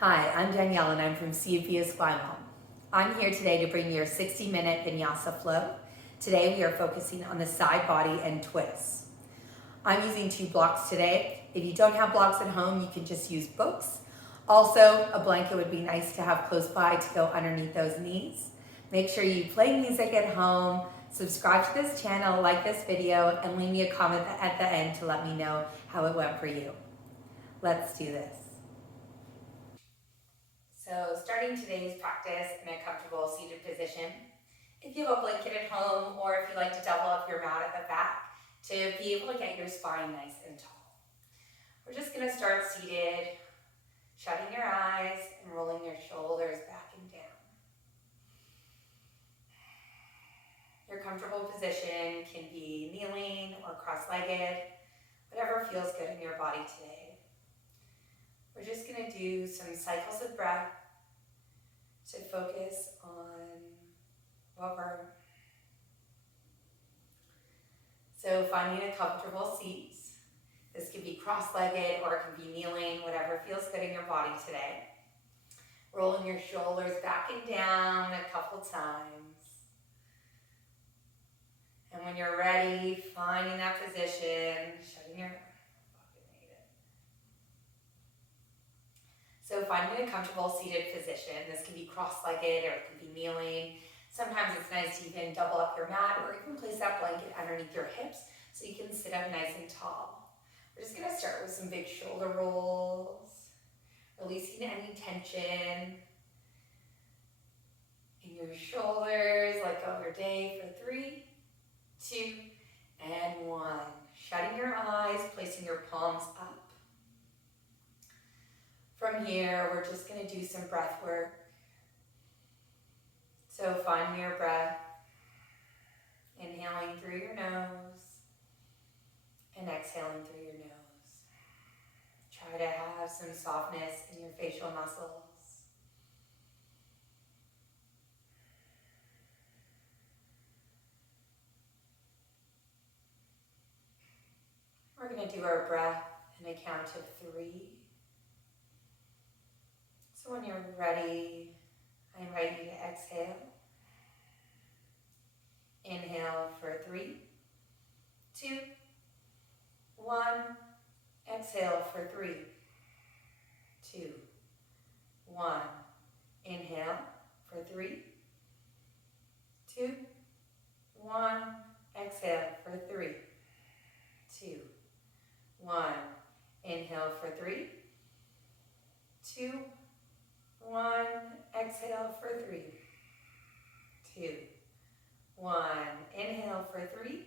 Hi, I'm Danielle and I'm from CFP Squamble. I'm here today to bring you your 60-minute Vinyasa Flow. Today we are focusing on the side body and twists. I'm using 2 blocks today. If you don't have blocks at home, you can just use books. Also, a blanket would be nice to have close by to go underneath those knees. Make sure you play music at home, subscribe to this channel, like this video, and leave me a comment at the end to let me know how it went for you. Let's do this. So starting today's practice in a comfortable seated position. If you have a blanket at home or if you like to double up your mat at the back to be able to get your spine nice and tall. We're just going to start seated, shutting your eyes and rolling your shoulders back and down. Your comfortable position can be kneeling or cross-legged, whatever feels good in your body today. We're just going to do some cycles of breath to focus on what we're. So finding a comfortable seat. This can be cross-legged or it can be kneeling, whatever feels good in your body today. Rolling your shoulders back and down a couple times. And when you're ready, finding that position, shutting your. So finding a comfortable seated position. This can be cross-legged or it can be kneeling. Sometimes it's nice to even double up your mat or even place that blanket underneath your hips so you can sit up nice and tall. We're just going to start with some big shoulder rolls, releasing any tension in your shoulders. Let go of your day for 3, 2, and 1. Shutting your eyes, placing your palms up. From here, we're just going to do some breath work. So find your breath, inhaling through your nose and exhaling through your nose. Try to have some softness in your facial muscles. We're going to do our breath in a count of 3. So when you're ready, I invite you to exhale. Inhale for 3, 2, 1. Exhale for 3, 2, 1. Inhale for 3, 2, 1. Exhale for 3, 2, 1. Inhale for 3, 2, 1. Exhale for 3, 2, 1. Inhale for 3,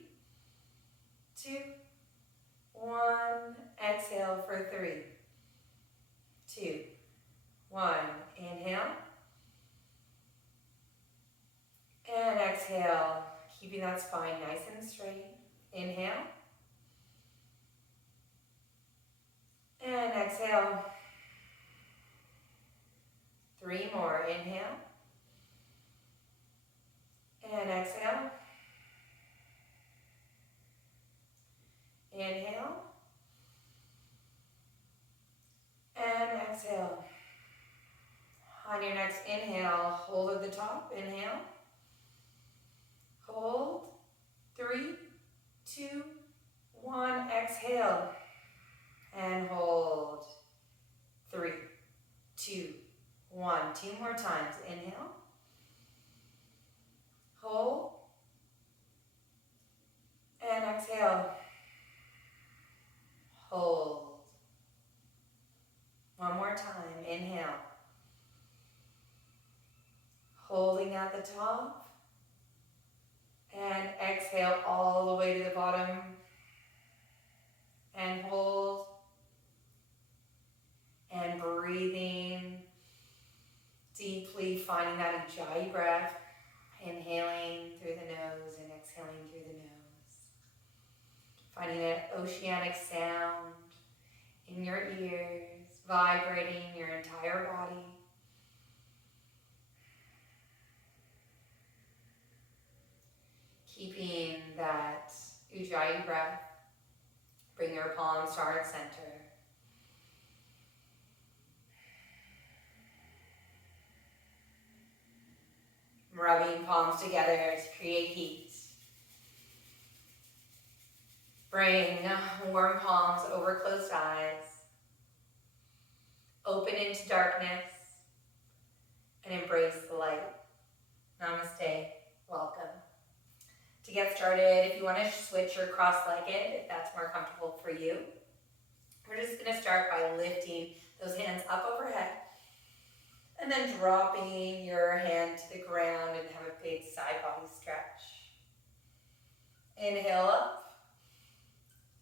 2, 1. Exhale for 3, 2, 1. Inhale. And exhale, keeping that spine nice and straight. Inhale. And exhale. 3 more. Inhale. And exhale. Inhale. And exhale. On your next inhale, hold at the top. Inhale. Hold. 3, 2, 1. Exhale. And hold. 3, 2, 1. 2 more times. Inhale. Hold. And exhale. Hold. 1 more time. Inhale. Holding at the top. And exhale all the way to the bottom. And hold. And breathing deeply, finding that Ujjayi breath. Inhaling through the nose and exhaling through the nose. Finding an oceanic sound in your ears, vibrating your entire body. Keeping that Ujjayi breath. Bring your palms to heart center. rubbing palms together to create heat. Bring warm palms over closed eyes. Open into darkness and embrace the light. Namaste. Welcome. To get started, if you want to switch or cross-legged, if that's more comfortable for you, we're just going to start by lifting those hands up overhead and then dropping your hand to the ground and have a big side body stretch. Inhale up,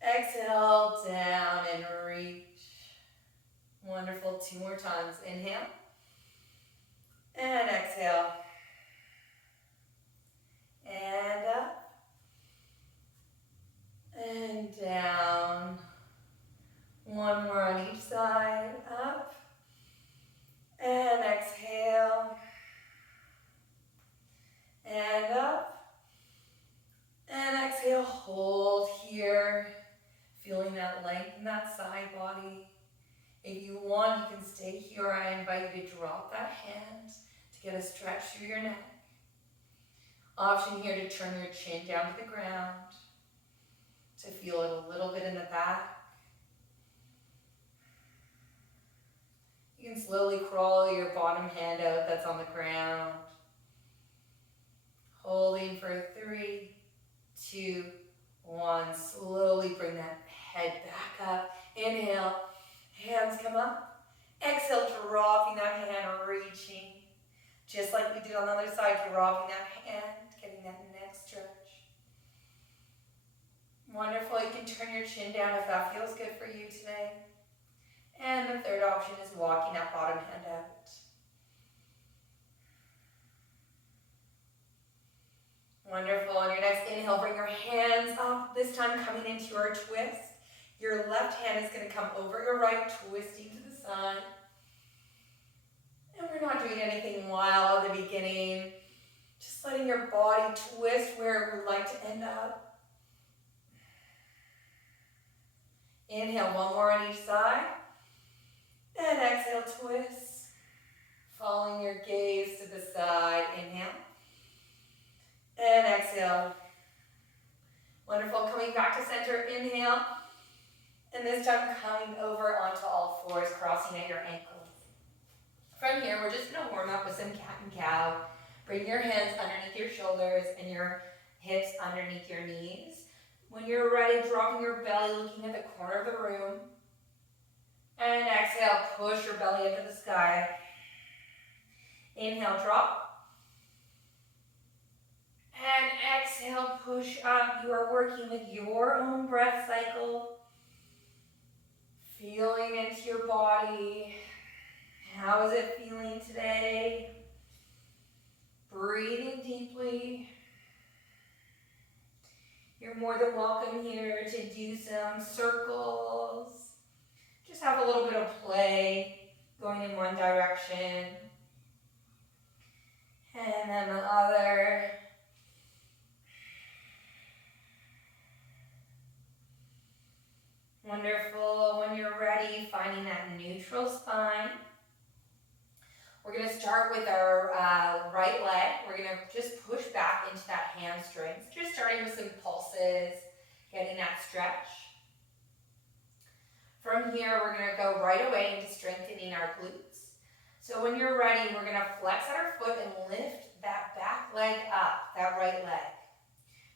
exhale down and reach. Wonderful, 2 more times. Inhale and exhale. And up and down. 1 more on each side. Up and exhale. And up and exhale. Hold here. Feeling that length in that side body. If you want, you can stay here. I invite you to drop that hand to get a stretch through your neck. Option here to turn your chin down to the ground, to feel it a little bit in the back. You can slowly crawl your bottom hand out that's on the ground. Holding for 3, 2, 1. Slowly bring that head back up. Inhale, hands come up. Exhale, dropping that hand, reaching. Just like we did on the other side, dropping that hand, getting that neck stretch. Wonderful. You can turn your chin down if that feels good for you today. And the third option is walking that bottom hand out. Wonderful. On your next inhale, bring your hands up, this time coming into your twist. Your left hand is going to come over your right, twisting to the side. And we're not doing anything wild at the beginning. Just letting your body twist where it would like to end up. Inhale, 1 more on each side. And exhale, twist. Following your gaze to the side. Inhale. And exhale. Wonderful. Coming back to center. Inhale. And this time coming over onto all fours, crossing at your ankles. From here, we're just going to warm up with some cat and cow. Bring your hands underneath your shoulders and your hips underneath your knees. When you're ready, dropping your belly, looking at the corner of the room. And exhale, push your belly up to the sky. Inhale, drop. And exhale, push up. You are working with your own breath cycle. Feeling into your body. How is it feeling today? Breathing deeply. You're more than welcome here to do some circles. Just have a little bit of play, going in one direction and then the other. Wonderful. When you're ready, finding that neutral spine. We're going to start with our right leg. We're going to just push back into that hamstring. Just starting with some pulses, getting that stretch. From here, we're going to go right away into strengthening our glutes. So when you're ready, we're going to flex at our foot and lift that back leg up, that right leg.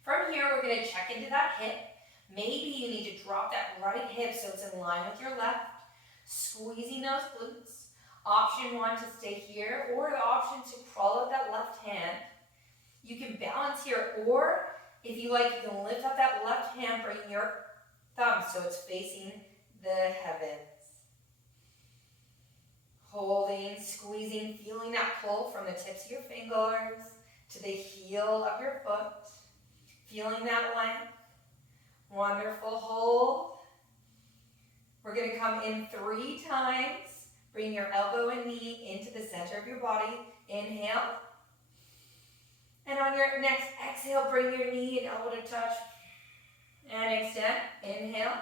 From here, we're going to check into that hip. Maybe you need to drop that right hip so it's in line with your left. Squeezing those glutes. Option 1 to stay here, or the option to crawl up that left hand. You can balance here, or if you like, you can lift up that left hand, bring your thumb so it's facing the heavens. Holding, squeezing, feeling that pull from the tips of your fingers to the heel of your foot. Feeling that length. Wonderful. Hold. We're going to come in 3 times. Bring your elbow and knee into the center of your body. Inhale. And on your next exhale, bring your knee and elbow to touch. And extend. Inhale.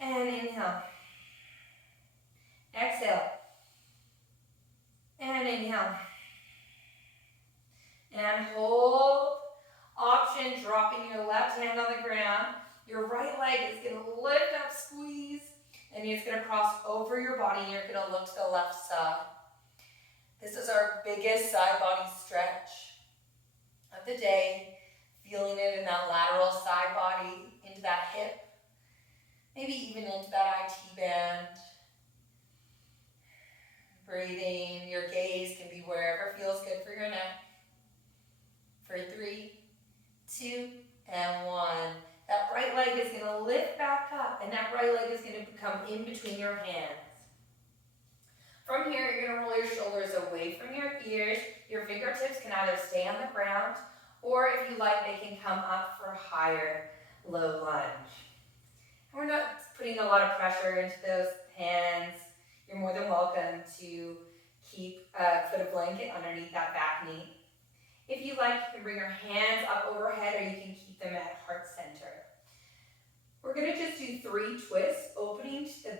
And inhale. Exhale. And inhale. over your body and you're gonna look to the left side. This is our biggest side body stretch of the day. Feeling it in that lateral side body, into that hip, maybe even into that IT band. Breathing, your gaze can be wherever feels good for your neck. For 3, 2, and 1. That right leg is gonna lift back up and that right leg is gonna come in between your hands. From here, you're gonna roll your shoulders away from your ears. Your fingertips can either stay on the ground or if you like, they can come up for higher low lunge. And we're not putting a lot of pressure into those hands. You're more than welcome to keep a foot of blanket underneath that back knee. If you like, you can bring your hands up overhead or you can keep them at heart center. We're gonna just do 3 twists, opening to the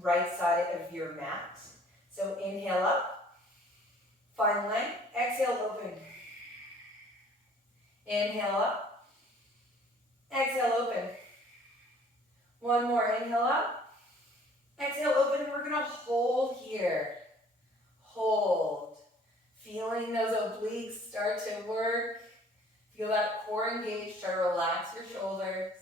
right side of your mat. So inhale up, find length, exhale, open. Inhale up, exhale, open. One more, inhale up, exhale, open, and we're gonna hold here. Hold. Feeling those obliques start to work. Feel that core engaged, start to relax your shoulders.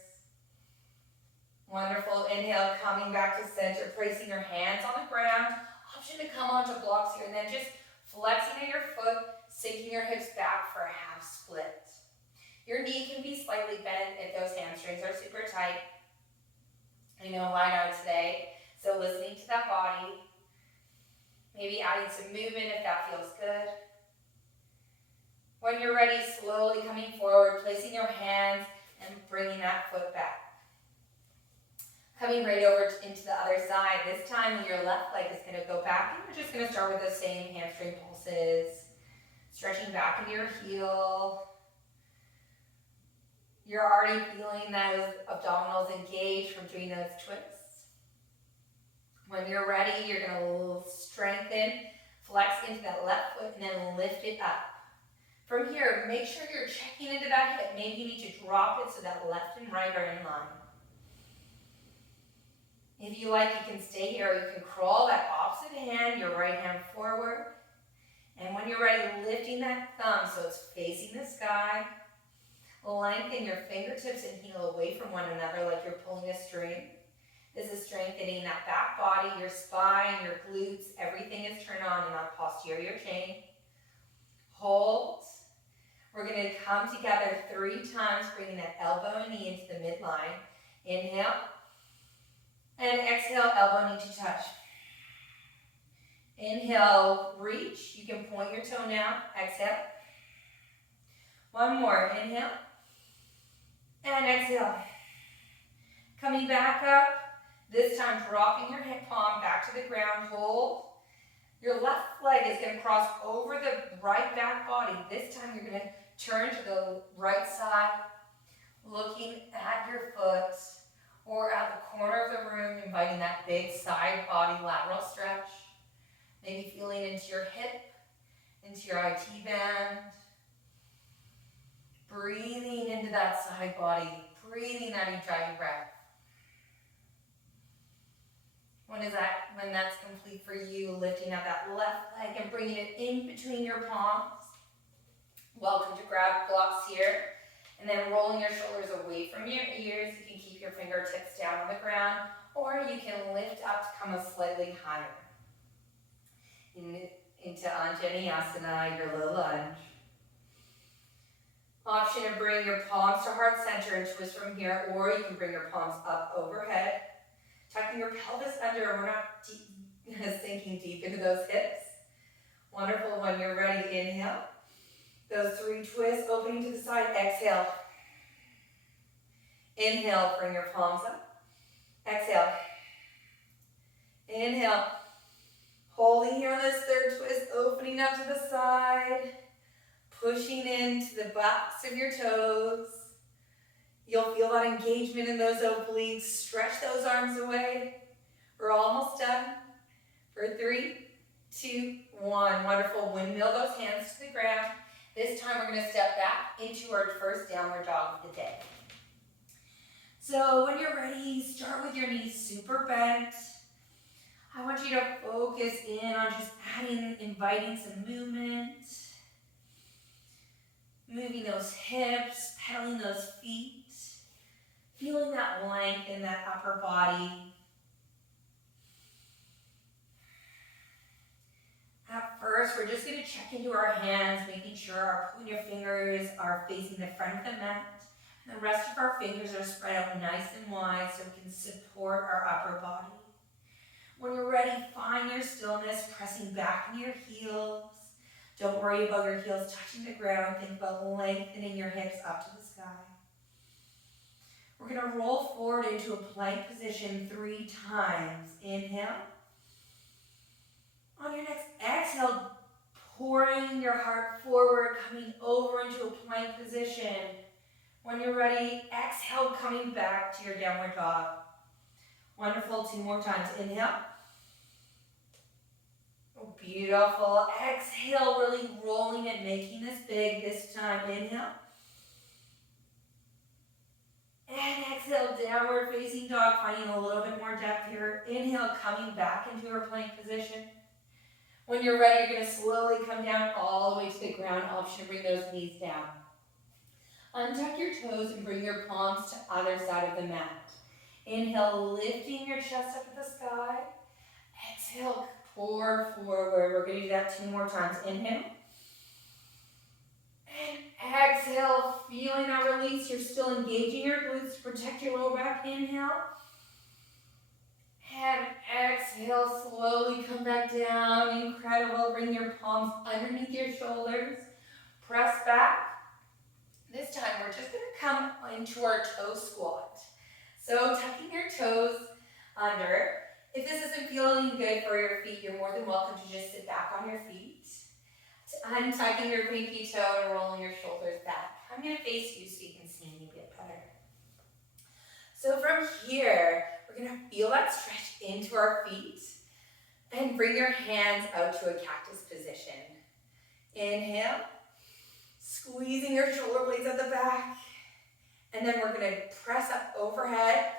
Wonderful, inhale, coming back to center, placing your hands on the ground. Option to come onto blocks here, and then just flexing at your foot, sinking your hips back for a half split. Your knee can be slightly bent if those hamstrings are super tight. I know mine are today, so listening to that body. Maybe adding some movement if that feels good. When you're ready, slowly coming forward, placing your hands and bringing that foot back. Coming right over into the other side. This time your left leg is going to go back and we're just going to start with the same hamstring pulses. Stretching back into your heel. You're already feeling those abdominals engaged from doing those twists. When you're ready, you're going to strengthen, flex into that left foot, and then lift it up. From here, make sure you're checking into that hip. Maybe you need to drop it so that left and right are in line. If you like, you can stay here, or you can crawl that opposite hand, your right hand forward. And when you're ready, lifting that thumb so it's facing the sky. Lengthen your fingertips and heel away from one another like you're pulling a string. This is strengthening that back body, your spine, your glutes. Everything is turned on in that posterior chain. Hold. We're going to come together 3 times, bringing that elbow and knee into the midline. Inhale. And exhale, elbow, knee to touch. Inhale, reach. You can point your toe now. Exhale. One more. Inhale. And exhale. Coming back up. This time, dropping your hip palm back to the ground. Hold. Your left leg is going to cross over the right back body. This time, you're going to turn to the right side, looking at your foot or at the corner of the room, inviting that big side body lateral stretch. Maybe feeling into your hip, into your IT band. Breathing into that side body, breathing that Ujjayi breath. When that's complete for you, lifting up that left leg and bringing it in between your palms. Welcome to grab blocks here. And then rolling your shoulders away from your ears. You can keep your fingertips down on the ground, or you can lift up to come a slightly higher. Into Anjaneyasana, your low lunge. Option to bring your palms to heart center and twist from here, or you can bring your palms up overhead. Tucking your pelvis under, we're not sinking deep into those hips. Wonderful. When you're ready, inhale. Those 3 twists, opening to the side, exhale. Inhale, bring your palms up. Exhale. Inhale. Holding here on this 3rd twist, opening up to the side. Pushing into the backs of your toes. You'll feel that engagement in those obliques. Stretch those arms away. We're almost done. For 3, 2, 1. Wonderful. Windmill those hands to the ground. This time we're going to step back into our first downward dog of the day. So when you're ready, start with your knees super bent. I want you to focus in on just inviting some movement. Moving those hips, pedaling those feet. Feeling that length in that upper body. At first, we're just going to check into our hands, making sure our pointer fingers are facing the front of the mat. And the rest of our fingers are spread out nice and wide so we can support our upper body. When you're ready, find your stillness, pressing back into your heels. Don't worry about your heels touching the ground. Think about lengthening your hips up to the sky. We're going to roll forward into a plank position 3 times. Inhale. On your next exhale, pouring your heart forward, coming over into a plank position. When you're ready, exhale, coming back to your downward dog. Wonderful. 2 more times. Inhale. Oh, beautiful. Exhale, really rolling and making this big this time. Inhale. And exhale, downward facing dog, finding a little bit more depth here. Inhale, coming back into our plank position. When you're ready, you're going to slowly come down all the way to the ground. Option to bring those knees down. Untuck your toes and bring your palms to either side of the mat. Inhale, lifting your chest up to the sky. Exhale, pour forward. We're going to do that 2 more times. Inhale. And exhale, feeling that release. You're still engaging your glutes to protect your lower back. Inhale. And exhale, slowly come back down. Incredible. Bring your palms underneath your shoulders. Press back. This time, we're just going to come into our toe squat. So tucking your toes under. If this isn't feeling good for your feet, you're more than welcome to just sit back on your feet. Untucking your pinky toe and rolling your shoulders back. I'm going to face you so you can see me a bit better. So from here, we're going to feel that stretch into our feet and bring your hands out to a cactus position. Inhale, squeezing your shoulder blades at the back. And then we're going to press up overhead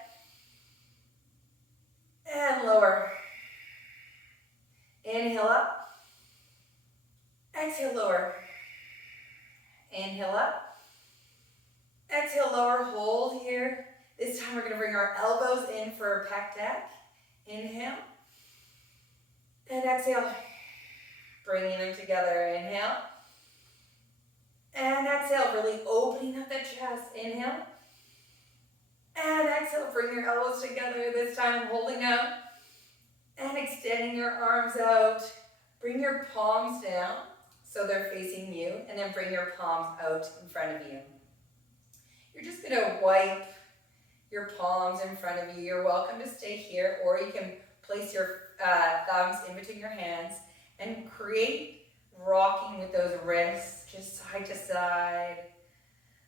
and lower. Inhale up. Exhale, lower. Inhale up. Exhale, lower. Hold here. This time we're going to bring our elbows in for a pec deck. Inhale. And exhale. Bringing them together. Inhale. And exhale. Really opening up the chest. Inhale. And exhale. Bring your elbows together. This time holding out. And extending your arms out. Bring your palms down so they're facing you. And then bring your palms out in front of you. You're just going to wipe your palms in front of you. You're welcome to stay here, or you can place your thumbs in between your hands and create rocking with those wrists, just side to side.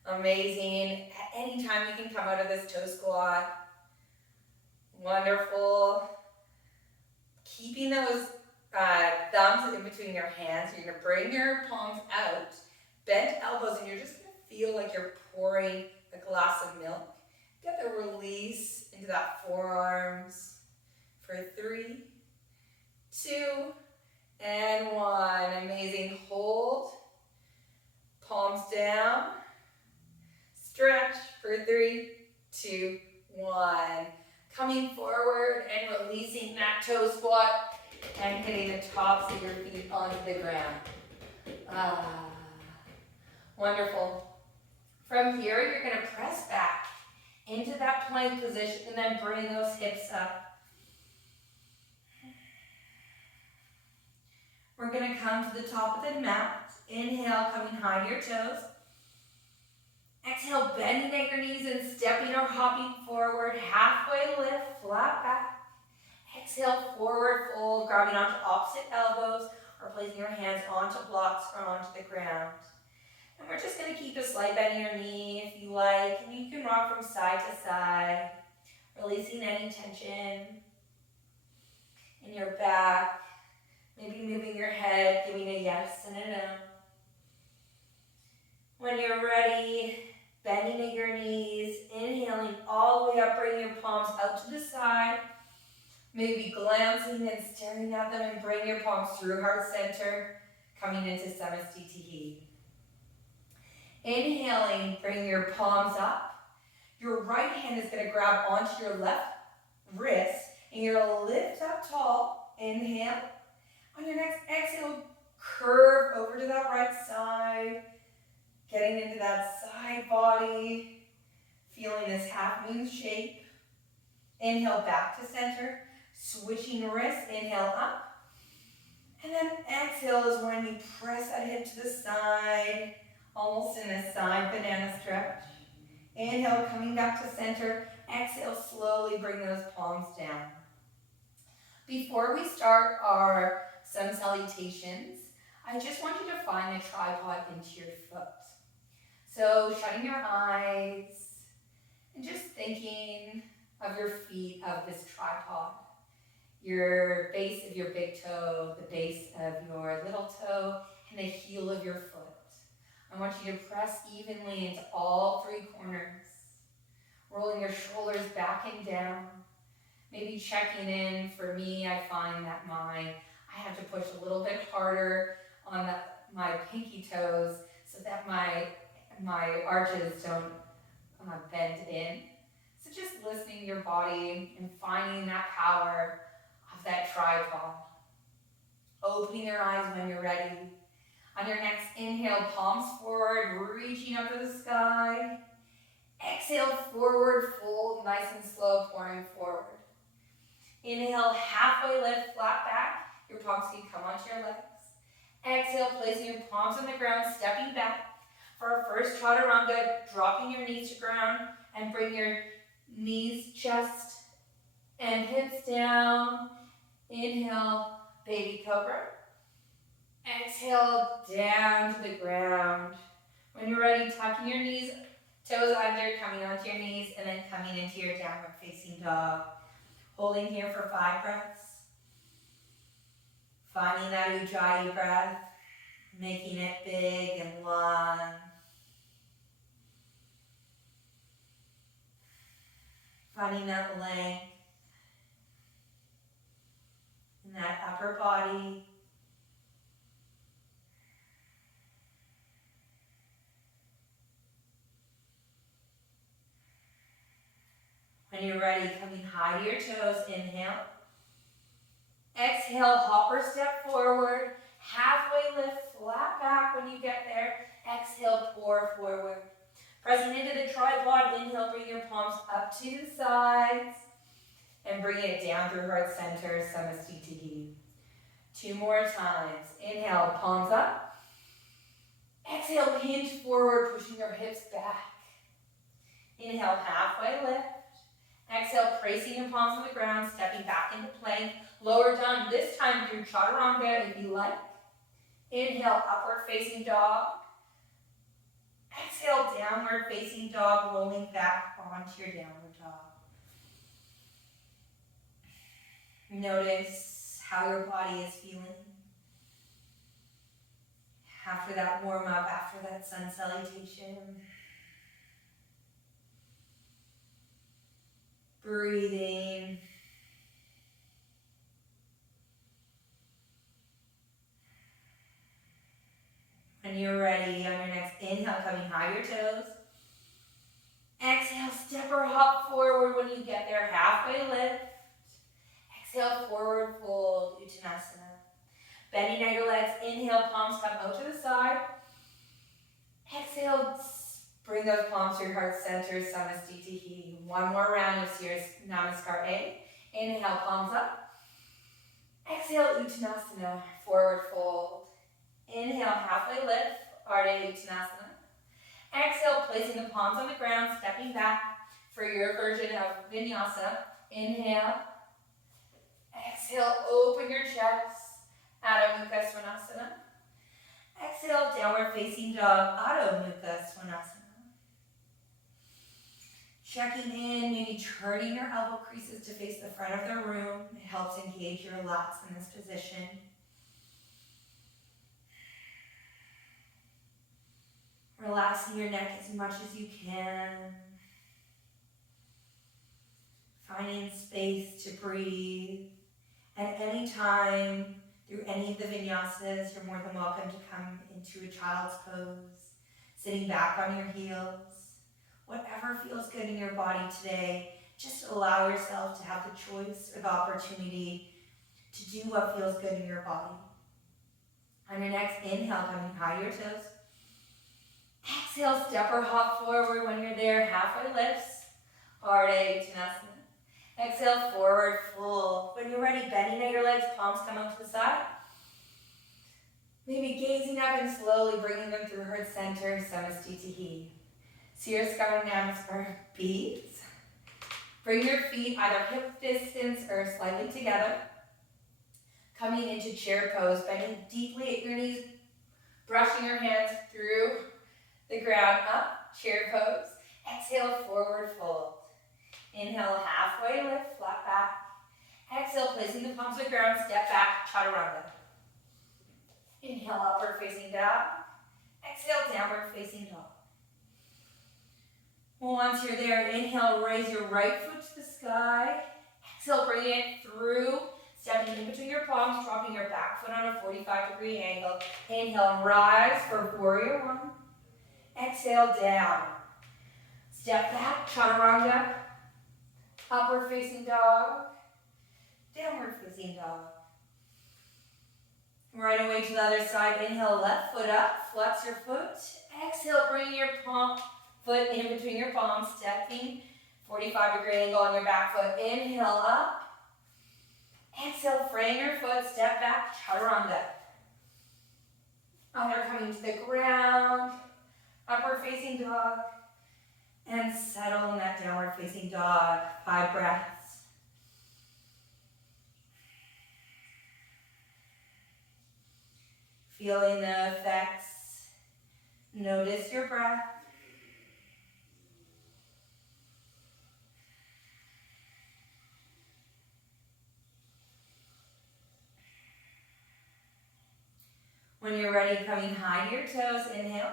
Amazing. At any time you can come out of this toe squat. Wonderful. Keeping those thumbs in between your hands. You're going to bring your palms out, bent elbows, and you're just going to feel like you're pouring a glass of milk. Get the release into that forearms for 3, 2, and 1. Amazing. Hold. Palms down. Stretch for 3, 2, 1. Coming forward and releasing that toe squat and hitting the tops of your feet onto the ground. Wonderful. From here, you're going to press back into that plank position and then bring those hips up. We're going to come to the top of the mat. Inhale, coming high to your toes. Exhale, bending at your knees and stepping or hopping forward. Halfway lift, flat back. Exhale, forward fold, grabbing onto opposite elbows or placing your hands onto blocks or onto the ground. And we're just going to keep a slight bend in your knee if you like. And you can rock from side to side, releasing any tension in your back. Maybe moving your head, giving a yes and a no. When you're ready, bending at your knees, inhaling all the way up, bringing your palms out to the side. Maybe glancing and staring at them, and bring your palms through heart center, coming into Samastitihi. Inhaling, bring your palms up. Your right hand is going to grab onto your left wrist, and you're going to lift up tall. Inhale. On your next exhale, curve over to that right side, getting into that side body, feeling this half moon shape. Inhale back to center, switching wrists, inhale up. And then exhale is when you press that hip to the side, almost in a side banana stretch. Inhale, coming back to center. Exhale, slowly bring those palms down. Before we start our sun salutations, I just want you to find the tripod into your foot. So shutting your eyes and just thinking of your feet of this tripod. Your base of your big toe, the base of your little toe, and the heel of your foot. I want you to press evenly into all three corners, rolling your shoulders back and down. Maybe checking in. For me, I find that I have to push a little bit harder on my pinky toes so that my arches don't bend in. So just listening to your body and finding that power of that tripod. Opening your eyes when you're ready. On your next inhale, palms forward, reaching up to the sky. Exhale, forward fold, nice and slow, pouring forward. Inhale, halfway lift, flat back. Your palms can come onto your legs. Exhale, placing your palms on the ground, stepping back. For our first Chaturanga, dropping your knees to ground and bring your knees, chest, and hips down. Inhale, baby cobra. Exhale, down to the ground. When you're ready, tucking your knees, toes under, coming onto your knees, and then coming into your downward facing dog. Holding here for 5 breaths. Finding that Ujjayi breath, making it big and long. Finding that length in that upper body. When you're ready, coming high to your toes, inhale. Exhale, hopper step forward. Halfway lift, flat back when you get there. Exhale, pour forward. Pressing into the tripod, inhale, bring your palms up to the sides. And bring it down through heart center, Samastitihi. 2 more times. Inhale, palms up. Exhale, hinge forward, pushing your hips back. Inhale, halfway lift. Exhale, placing your palms on the ground, stepping back into plank. Lower down, this time through Chaturanga if you like. Inhale, upward facing dog. Exhale, downward facing dog, rolling back onto your downward dog. Notice how your body is feeling. After that warm up, after that sun salutation. Breathing. When you're ready, on your next inhale, coming high to your toes. Exhale, step or hop forward when you get there, halfway lift. Exhale, forward fold, Uttanasana. Bending at your legs, inhale, palms come out to the side. Exhale, bring those palms to your heart center, Samastitihi. 1 more round of Surya Namaskar A. Inhale, palms up. Exhale, Uttanasana, forward fold. Inhale, halfway lift, Ardha Uttanasana. Exhale, placing the palms on the ground, stepping back for your version of Vinyasa. Inhale. Exhale, open your chest, Adho Mukha Svanasana. Exhale, downward facing dog, Adho Mukha Svanasana. Checking in, maybe turning your elbow creases to face the front of the room. It helps engage your lats in this position. Relaxing your neck as much as you can. Finding space to breathe And anytime through any of the vinyasas, you're more than welcome to come into a child's pose, sitting back on your heels. Whatever feels good in your body today, just allow yourself to have the choice or the opportunity to do what feels good in your body. On your next inhale, coming high to your toes. Exhale, step or hop forward. When you're there, halfway lifts. Ardha Uttanasana. Exhale, forward fold. When you're ready, bending at your legs, palms come up to the side. Maybe gazing up and slowly bringing them through heart center, Samastitihi. Sirskarna Namaskar, beads. Bring your feet either hip distance or slightly together. Coming into chair pose, bending deeply at your knees, brushing your hands through the ground up, chair pose. Exhale, forward fold. Inhale, halfway lift, flat back. Exhale, placing the palms to the ground, step back, Chaturanga. Inhale, upward facing dog. Exhale, downward facing dog. Once you're there, inhale, raise your right foot to the sky. Exhale, bring it through, stepping in between your palms, dropping your back foot on a 45-degree angle. Inhale, rise for warrior one. Exhale, down. Step back, Chaturanga. Upward facing dog. Downward facing dog. Right away to the other side. Inhale, left foot up. Flex your foot. Exhale, bring your foot in between your palms. Stepping 45-degree angle on your back foot. Inhale, up. Exhale, frame your foot. Step back, Chaturanga. Either coming to the ground. Upward facing dog. And settle in that downward facing dog. 5 breaths. Feeling the effects. Notice your breath. When you're ready, coming high to your toes, inhale.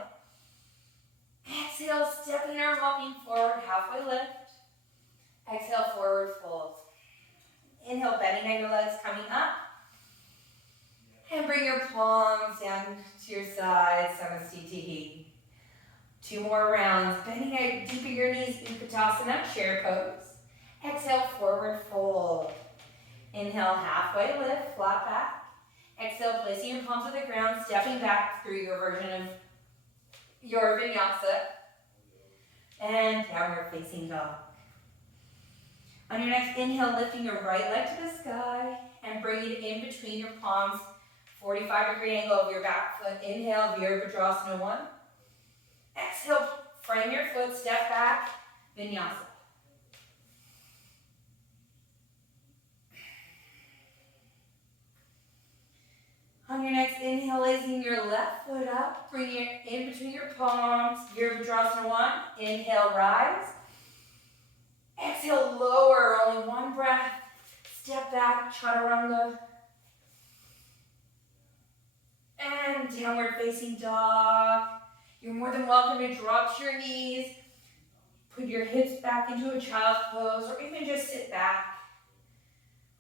Exhale, stepping or walking forward, halfway lift. Exhale, forward fold. Inhale, bending at your legs, coming up. And bring your palms down to your sides, Samastitihi. 2 more rounds. Bending at deep in your knees, Uttanasana, chair pose. Exhale, forward fold. Inhale, halfway lift, flat back. Exhale, placing your palms to the ground, stepping back through your version of your vinyasa. And downward facing dog. On your next inhale, lifting your right leg to the sky and bringing it in between your palms, 45-degree angle of your back foot. Inhale, Virabhadrasana 1. Exhale, frame your foot, step back, Vinyasa. On your next inhale, raising your left foot up, bring it in between your palms, Virabhadrasana 1. Inhale, rise. Exhale, lower, only 1 breath. Step back, Chaturanga. And downward facing dog. You're more than welcome to drop to your knees. Put your hips back into a child's pose, or even just sit back.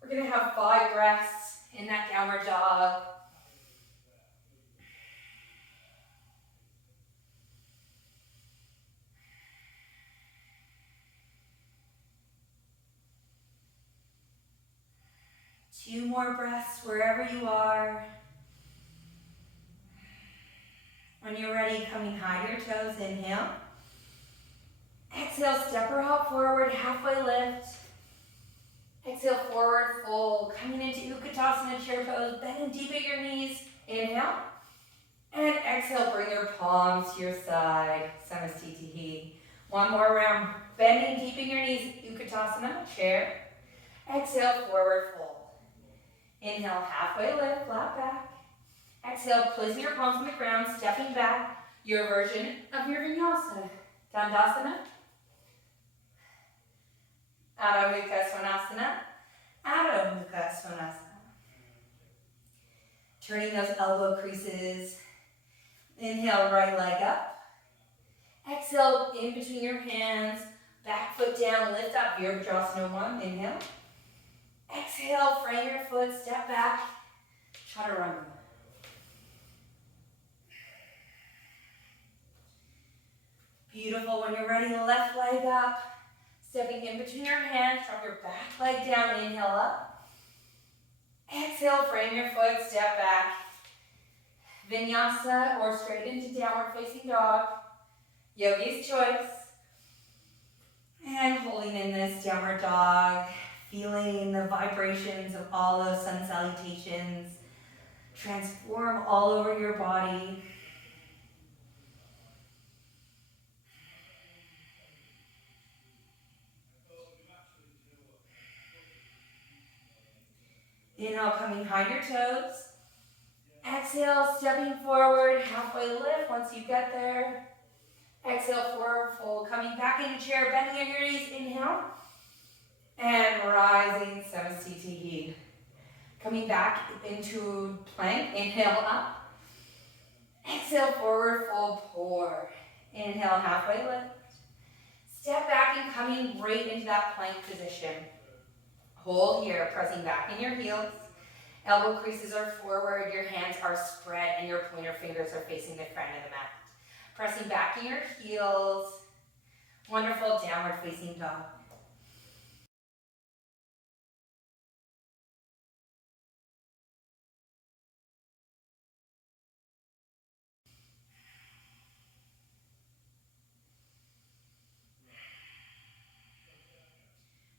We're going to have 5 breaths in that downward dog. Two more breaths wherever you are. When you're ready, coming high to your toes, inhale. Exhale, step or hop forward, halfway lift. Exhale, forward fold. Coming into Uttanasana, chair pose, bending deep at your knees. Inhale. And exhale, bring your palms to your side, Samastitihi. 1 more round, bending deep in your knees, Uttanasana, chair. Exhale, forward fold. Inhale, halfway lift, flat back. Exhale, placing your palms on the ground, stepping back, your version of your vinyasa. Dandasana. Adho Mukha Svanasana. Adho Mukha Svanasana. Turning those elbow creases. Inhale, right leg up. Exhale, in between your hands, back foot down, lift up, Virabhadrasana 1. Inhale. Exhale, frame your foot, step back, Chaturanga. Beautiful. When you're ready, left leg up. Stepping in between your hands, drop your back leg down, inhale up. Exhale, frame your foot, step back. Vinyasa or straight into downward facing dog. Yogi's choice. And holding in this downward dog, feeling the vibrations of all those sun salutations transform all over your body. Inhale, coming behind your toes. Exhale, stepping forward, halfway lift once you get there. Exhale, forward fold, coming back into chair, bending at your knees, inhale. And rising, Samastitihi. Coming back into plank, inhale up. Exhale, forward fold, pour. Inhale, halfway lift. Step back and coming right into that plank position. Hold here, pressing back in your heels. Elbow creases are forward, your hands are spread, and your pointer fingers are facing the front of the mat. Pressing back in your heels. Wonderful, downward facing dog.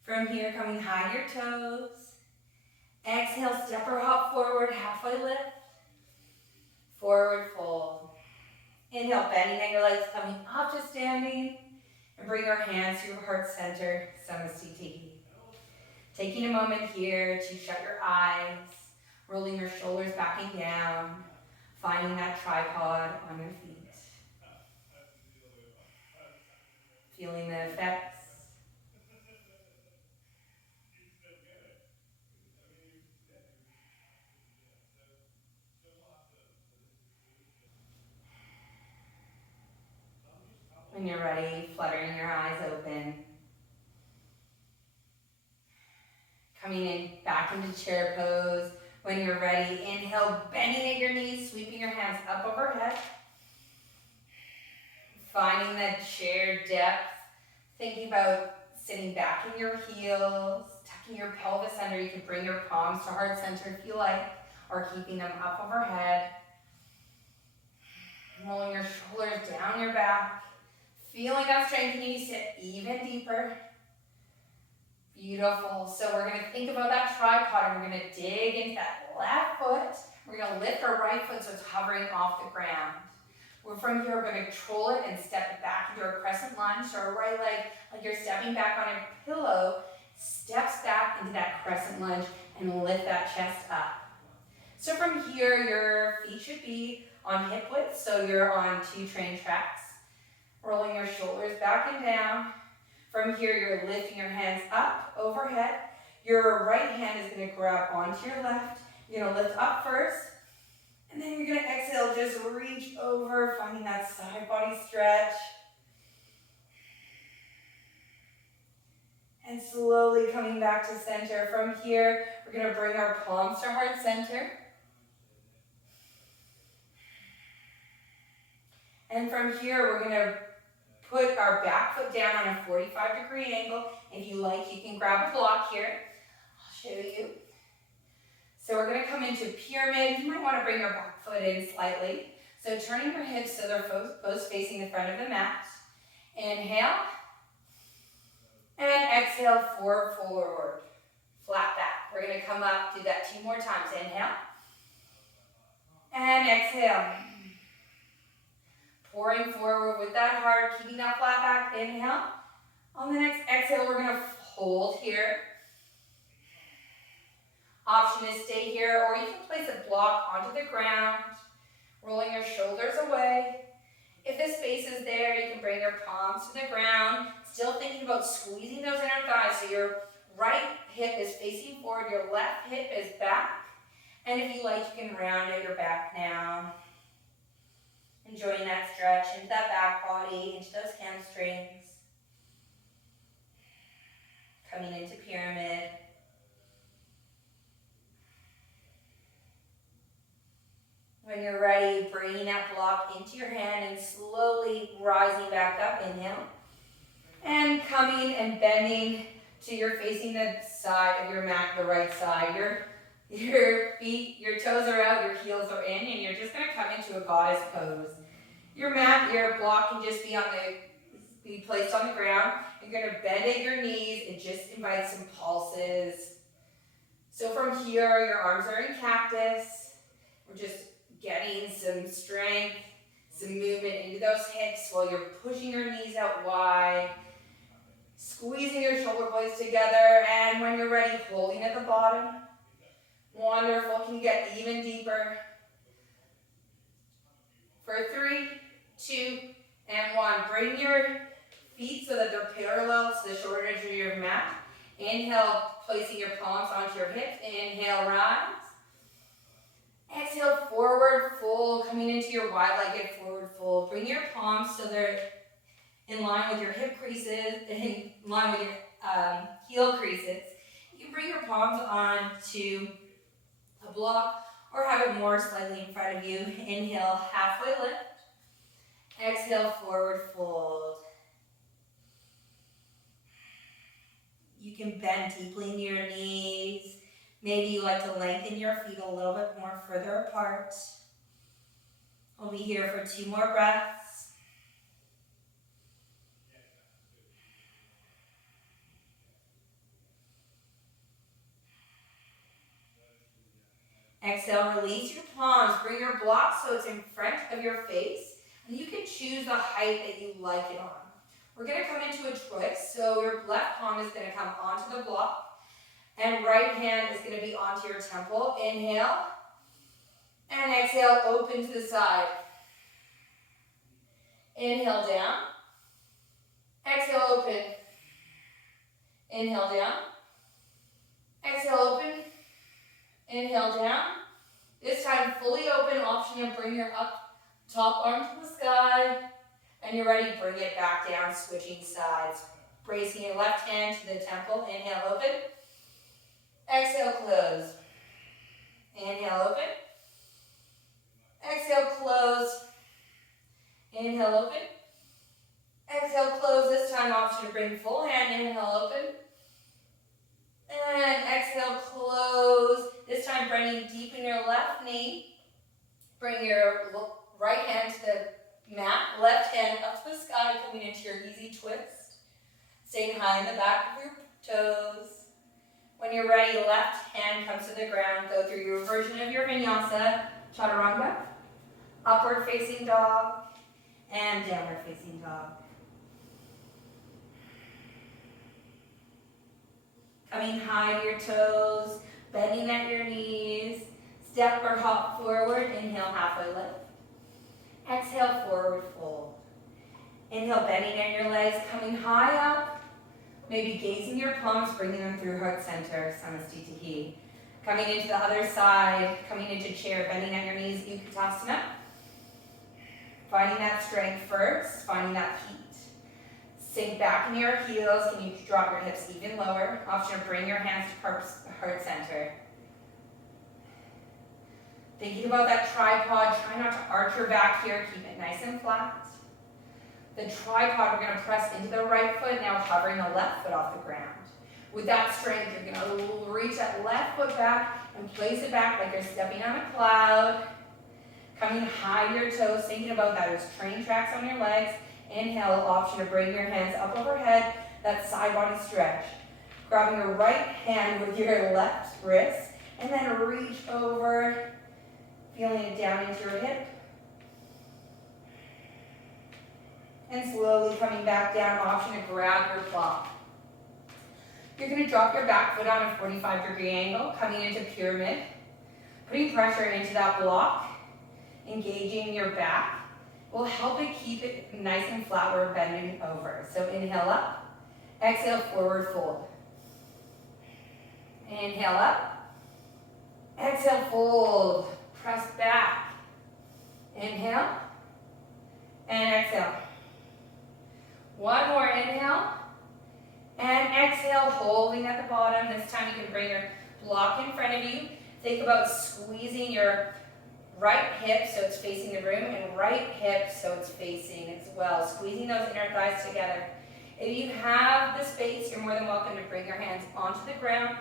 From here, coming high your toes. Exhale, step or hop forward, halfway lift. Forward fold. Inhale, bending at your legs, coming up to standing. And bring your hands to your heart center, Samastitihi. Taking a moment here to shut your eyes, rolling your shoulders back and down, finding that tripod on your feet. Feeling the effects. When you're ready, fluttering your eyes open. Coming in back into chair pose. When you're ready, inhale, bending at your knees, sweeping your hands up overhead. Finding that chair depth. Thinking about sitting back in your heels, tucking your pelvis under. You can bring your palms to heart center if you like, or keeping them up overhead. Rolling your shoulders down your back. Feeling that strength, you need to sit even deeper. Beautiful. So we're going to think about that tripod and we're going to dig into that left foot. We're going to lift our right foot so it's hovering off the ground. From here, we're going to control it and step it back into a crescent lunge. So our right leg, like you're stepping back on your pillow, steps back into that crescent lunge and lift that chest up. So from here, your feet should be on hip width, so you're on 2 train tracks. Rolling your shoulders back and down. From here, you're lifting your hands up overhead. Your right hand is going to grab onto your left. You're going to lift up first. And then you're going to exhale, just reach over, finding that side body stretch. And slowly coming back to center. From here, we're going to bring our palms to heart center. And from here, we're going to put our back foot down on a 45-degree angle. If you like, you can grab a block here. I'll show you. So we're going to come into pyramid. You might want to bring your back foot in slightly. So turning your hips so they're both facing the front of the mat. Inhale. And exhale, forward. Flat back. We're going to come up, do that 2 more times. Inhale. And exhale. Pouring forward with that heart, keeping that flat back. Inhale. On the next exhale, we're going to hold here. Option is stay here, or you can place a block onto the ground, rolling your shoulders away. If the space is there, you can bring your palms to the ground, still thinking about squeezing those inner thighs so your right hip is facing forward, your left hip is back. And if you like, you can round out your back now. Enjoying that stretch into that back body, into those hamstrings. Coming into pyramid. When you're ready, bringing that block into your hand and slowly rising back up. Inhale. And coming and bending to you're facing the side of your mat, the right side. Your feet, your toes are out, your heels are in, and you're just going to come into a goddess pose. Your mat, your block can just be placed on the ground. You're going to bend at your knees and just invite some pulses. So from here, your arms are in cactus. We're just getting some strength, some movement into those hips while you're pushing your knees out wide, squeezing your shoulder blades together, and when you're ready, holding at the bottom. Wonderful. Can you get even deeper? For 3, 2, and 1. Bring your feet so that they're parallel to the shoulder edge of your mat. Inhale, placing your palms onto your hips. Inhale, rise. Exhale, forward fold, coming into your wide-legged forward fold. Bring your palms so they're in line with your hip creases, in line with your heel creases. You can bring your palms onto a block or have it more slightly in front of you. Inhale, halfway lift. Exhale, forward fold. You can bend deeply into your knees. Maybe you like to lengthen your feet a little bit more further apart. We'll be here for 2 more breaths. Exhale, release your palms. Bring your block so it's in front of your face. And you can choose the height that you like it on. We're going to come into a twist. So your left palm is going to come onto the block. And right hand is going to be onto your temple. Inhale. And exhale, open to the side. Inhale down. Exhale, open. Inhale down. Exhale, open. Inhale down. This time, fully open. Option to bring your top arm to the sky. And you're ready, bring it back down, switching sides. Bracing your left hand to the temple. Inhale, open. Exhale, close. Inhale, open. Exhale, close. Inhale, open. Exhale, close. This time, option to bring full hand. Inhale, open. And exhale, close. This time, bringing deep in your left knee. Bring your right hand to the mat. Left hand up to the sky, coming into your easy twist. Staying high in the back of your toes. When you're ready, left hand comes to the ground. Go through your version of your Vinyasa, Chaturanga, upward facing dog, and downward facing dog. Coming high to your toes, bending at your knees, step or hop forward, inhale, halfway lift. Exhale, forward fold. Inhale, bending at your legs, coming high up. Maybe gazing your palms, bringing them through heart center, Samastitihi. Coming into the other side, coming into chair, bending at your knees, Utkatasana. Finding that strength first, finding that heat. Sink back into your heels. Can you drop your hips even lower? Option to bring your hands to heart center. Thinking about that tripod, try not to arch your back here, keep it nice and flat. The tripod, we're going to press into the right foot, now hovering the left foot off the ground. With that strength, you're going to reach that left foot back and place it back like you're stepping on a cloud. Coming high to your toes, thinking about that. There's train tracks on your legs. Inhale, option to bring your hands up overhead, that side body stretch. Grabbing your right hand with your left wrist, and then reach over, feeling it down into your hip. And slowly coming back down, option to grab your block. You're going to drop your back foot on a 45-degree angle, coming into pyramid. Putting pressure into that block, engaging your back, will help it keep it nice and flat where we're bending over. So inhale up, exhale, forward fold. Inhale up, exhale, fold. Press back. Inhale, and exhale. One more inhale, and exhale, holding at the bottom. This time you can bring your block in front of you. Think about squeezing your right hip so it's facing the room, and right hip so it's facing as well. Squeezing those inner thighs together. If you have the space, you're more than welcome to bring your hands onto the ground,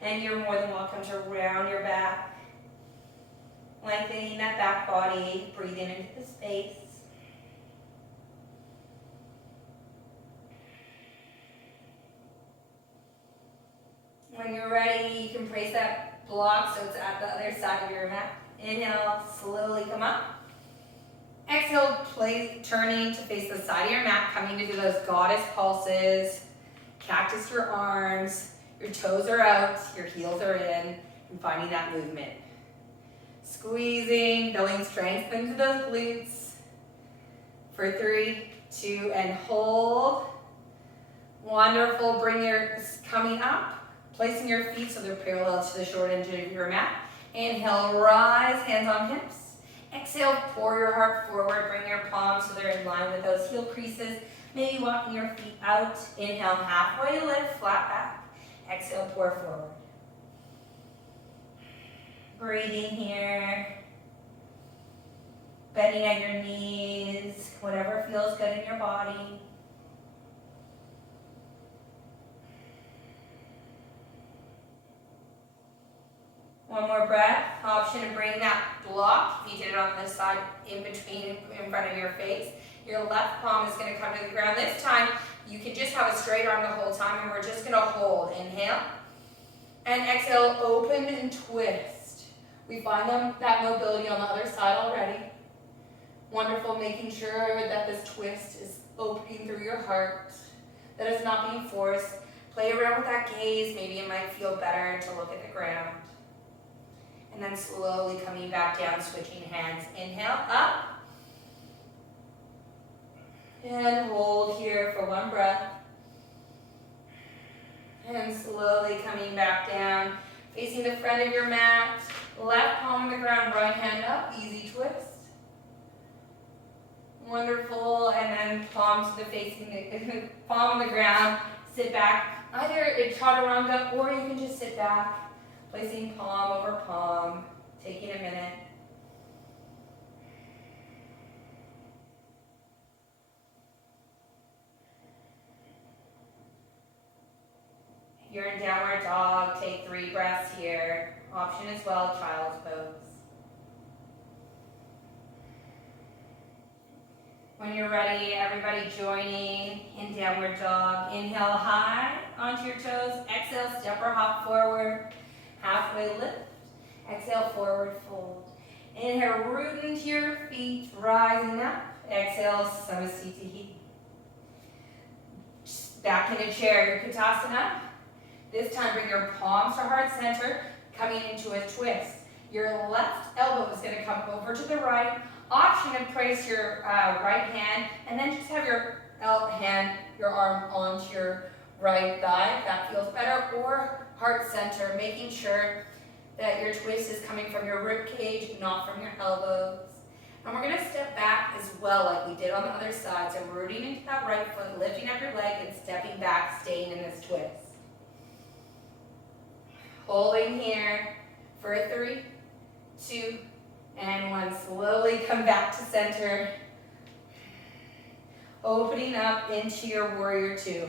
and you're more than welcome to round your back, lengthening that back body, breathing into the space. When you're ready, you can place that block so it's at the other side of your mat. Inhale, slowly come up. Exhale, turning to face the side of your mat, coming to do those goddess pulses. Cactus your arms, your toes are out, your heels are in, and finding that movement. Squeezing, building strength into those glutes. For 3, 2, and hold. Wonderful, coming up, placing your feet so they're parallel to the short edge of your mat. Inhale, rise, hands on hips. Exhale, pour your heart forward, bring your palms so they're in line with those heel creases. Maybe walking your feet out. Inhale, halfway lift, flat back. Exhale, pour forward. Breathing here. Bending at your knees, whatever feels good in your body. One more breath. Option to bring that block, if you did it on this side, in front of your face. Your left palm is going to come to the ground. This time, you can just have a straight arm the whole time, and we're just going to hold. Inhale. And exhale, open and twist. We find that mobility on the other side already. Wonderful, making sure that this twist is opening through your heart, that it's not being forced. Play around with that gaze. Maybe it might feel better to look at the ground. And then slowly coming back down, switching hands. Inhale, up. And hold here for one breath. And slowly coming back down, facing the front of your mat. Left palm on the ground, right hand up, easy twist. Wonderful, and then palm to the palm on the ground, sit back. Either a Chaturanga, or you can just sit back. Placing palm over palm, taking a minute. If you're in downward dog, take 3 breaths here. Option as well, child's pose. When you're ready, everybody joining in downward dog. Inhale high onto your toes. Exhale, step or hop forward. Halfway lift. Exhale, forward fold. Inhale, root into your feet, rising up. Exhale, Samasthiti. Back in a chair, your Katasana. This time, bring your palms to heart center, coming into a twist. Your left elbow is going to come over to the right. Option to place your right hand, and then just have your arm onto your right thigh, if that feels better, or heart center, making sure that your twist is coming from your rib cage, not from your elbows. And we're going to step back as well, like we did on the other side. So rooting into that right foot, lifting up your leg, and stepping back, staying in this twist. Holding here for 3, 2, and 1. Slowly come back to center. Opening up into your warrior 2.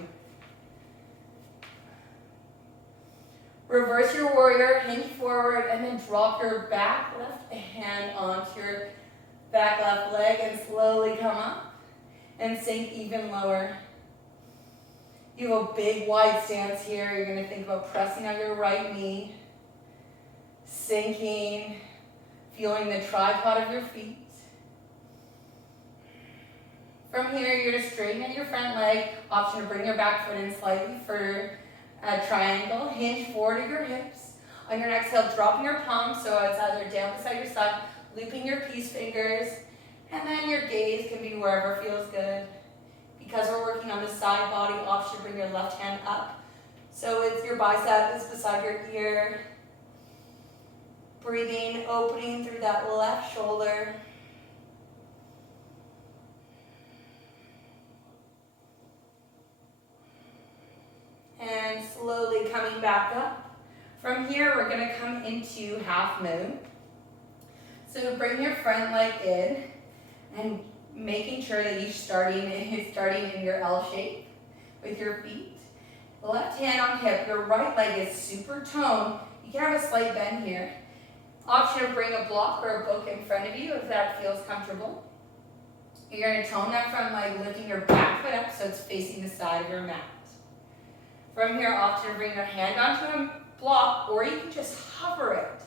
Reverse your warrior, hinge forward, and then drop your back left hand onto your back left leg and slowly come up and sink even lower. You have a big wide stance here. You're going to think about pressing on your right knee, sinking, feeling the tripod of your feet. From here, you're going to straighten out your front leg. Option to bring your back foot in slightly for a triangle. Hinge forward at your hips. On your exhale, dropping your palms so it's either down beside your side, looping your peace fingers, and then your gaze can be wherever feels good. Because we're working on the side body, option to bring your left hand up. So it's your bicep is beside your ear. Breathing, opening through that left shoulder. And slowly coming back up. From here, we're going to come into half moon. So bring your front leg in and making sure that you're starting in your L shape with your feet. Left hand on hip, your right leg is super toned. You can have a slight bend here. Option to bring a block or a book in front of you if that feels comfortable. You're going to tone that front leg, lifting your back foot up so it's facing the side of your mat. From here, option to bring your hand onto a block, or you can just hover it,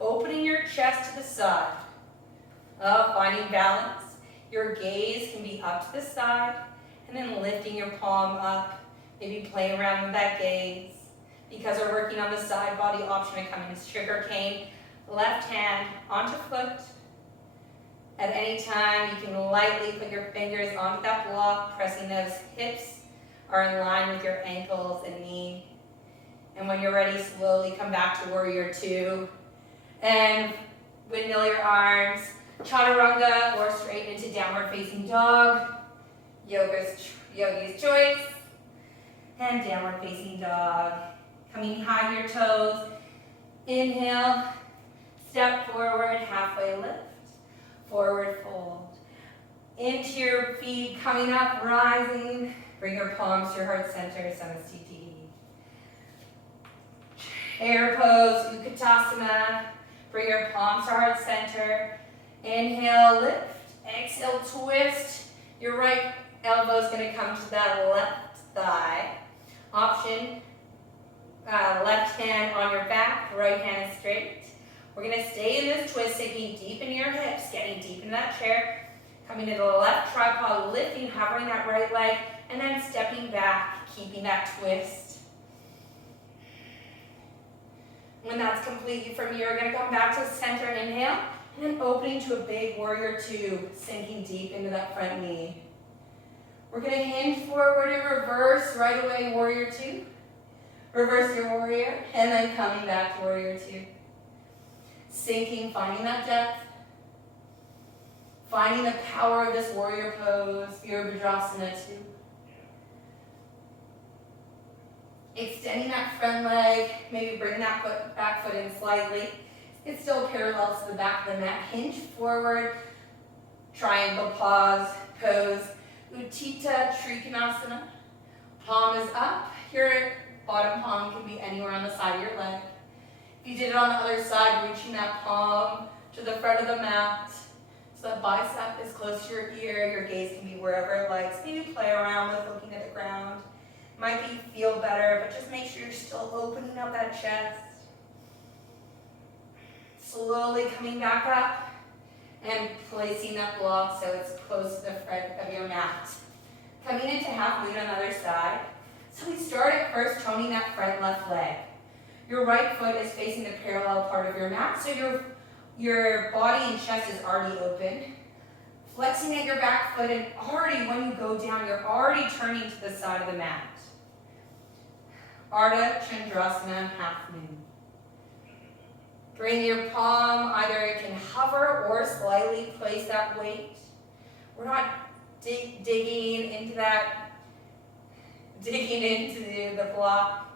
opening your chest to the side. Finding balance. Your gaze can be up to the side, and then lifting your palm up, maybe playing around with that gaze. Because we're working on the side body, option to come into sugar cane. Left hand onto foot. At any time, you can lightly put your fingers onto that block, pressing those hips are in line with your ankles and knee. And when you're ready, slowly come back to warrior two. And windmill your arms, chaturanga or straight into downward facing dog. Yogi's choice. And downward facing dog. Coming behind your toes. Inhale. Step forward, halfway lift, forward fold. Into your feet, coming up, rising. Bring your palms to your heart center, Samastiti. Air pose, Utkatasana. Bring your palms to heart center. Inhale, lift. Exhale, twist. Your right elbow is going to come to that left thigh. Option, left hand on your back, right hand is straight. We're going to stay in this twist, sinking deep into your hips, getting deep into that chair, coming to the left tripod, lifting, hovering that right leg, and then stepping back, keeping that twist. When that's complete from here, you're going to come back to center, inhale, and then opening to a big warrior two, sinking deep into that front knee. We're going to hinge forward and reverse right away, warrior two. Reverse your warrior, and then coming back to warrior two. Sinking, finding that depth. Finding the power of this warrior pose, Virabhadrasana two. Extending that front leg, maybe bring that back foot in slightly. It's still parallel to the back of the mat. Hinge forward, triangle pose, Utthita Trikonasana. Palm is up. Your bottom palm can be anywhere on the side of your leg. If you did it on the other side, reaching that palm to the front of the mat, so that bicep is close to your ear. Your gaze can be wherever it likes. Maybe play around with looking at the ground. Might be feel better, but just make sure you're still opening up that chest. Slowly coming back up and placing that block so it's close to the front of your mat. Coming into half moon on the other side. So we start at first toning that front left leg. Your right foot is facing the parallel part of your mat, so your body and chest is already open. Flexing at your back foot, and already when you go down, you're already turning to the side of the mat. Ardha Chandrasana, half moon. Bring your palm, either it can hover or slightly place that weight. We're not digging into the block.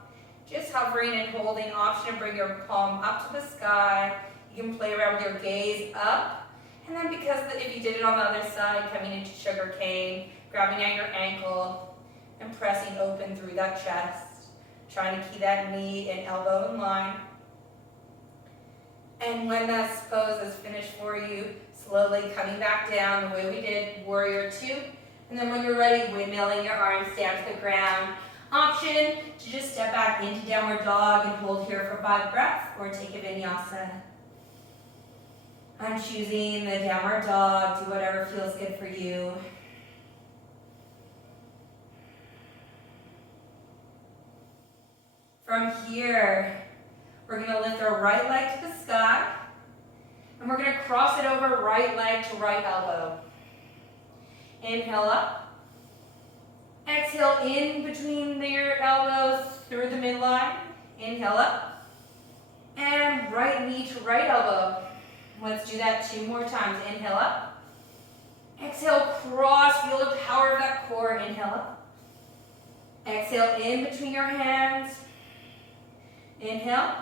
Just hovering and holding. Option to bring your palm up to the sky. You can play around with your gaze up. And then if you did it on the other side, coming into sugar cane, grabbing at your ankle and pressing open through that chest. Trying to keep that knee and elbow in line. And when that pose is finished for you, slowly coming back down the way we did warrior two. And then when you're ready, windmilling your arms down to the ground. Option to just step back into downward dog and hold here for 5 breaths, or take a vinyasa. I'm choosing the downward dog. Do whatever feels good for you. From here, we're going to lift our right leg to the sky, and we're going to cross it over right leg to right elbow. Inhale up. Exhale in between your elbows through the midline. Inhale up. And right knee to right elbow. Let's do that 2 more times. Inhale up. Exhale, cross. Feel the power of that core. Inhale up. Exhale in between your hands. Inhale.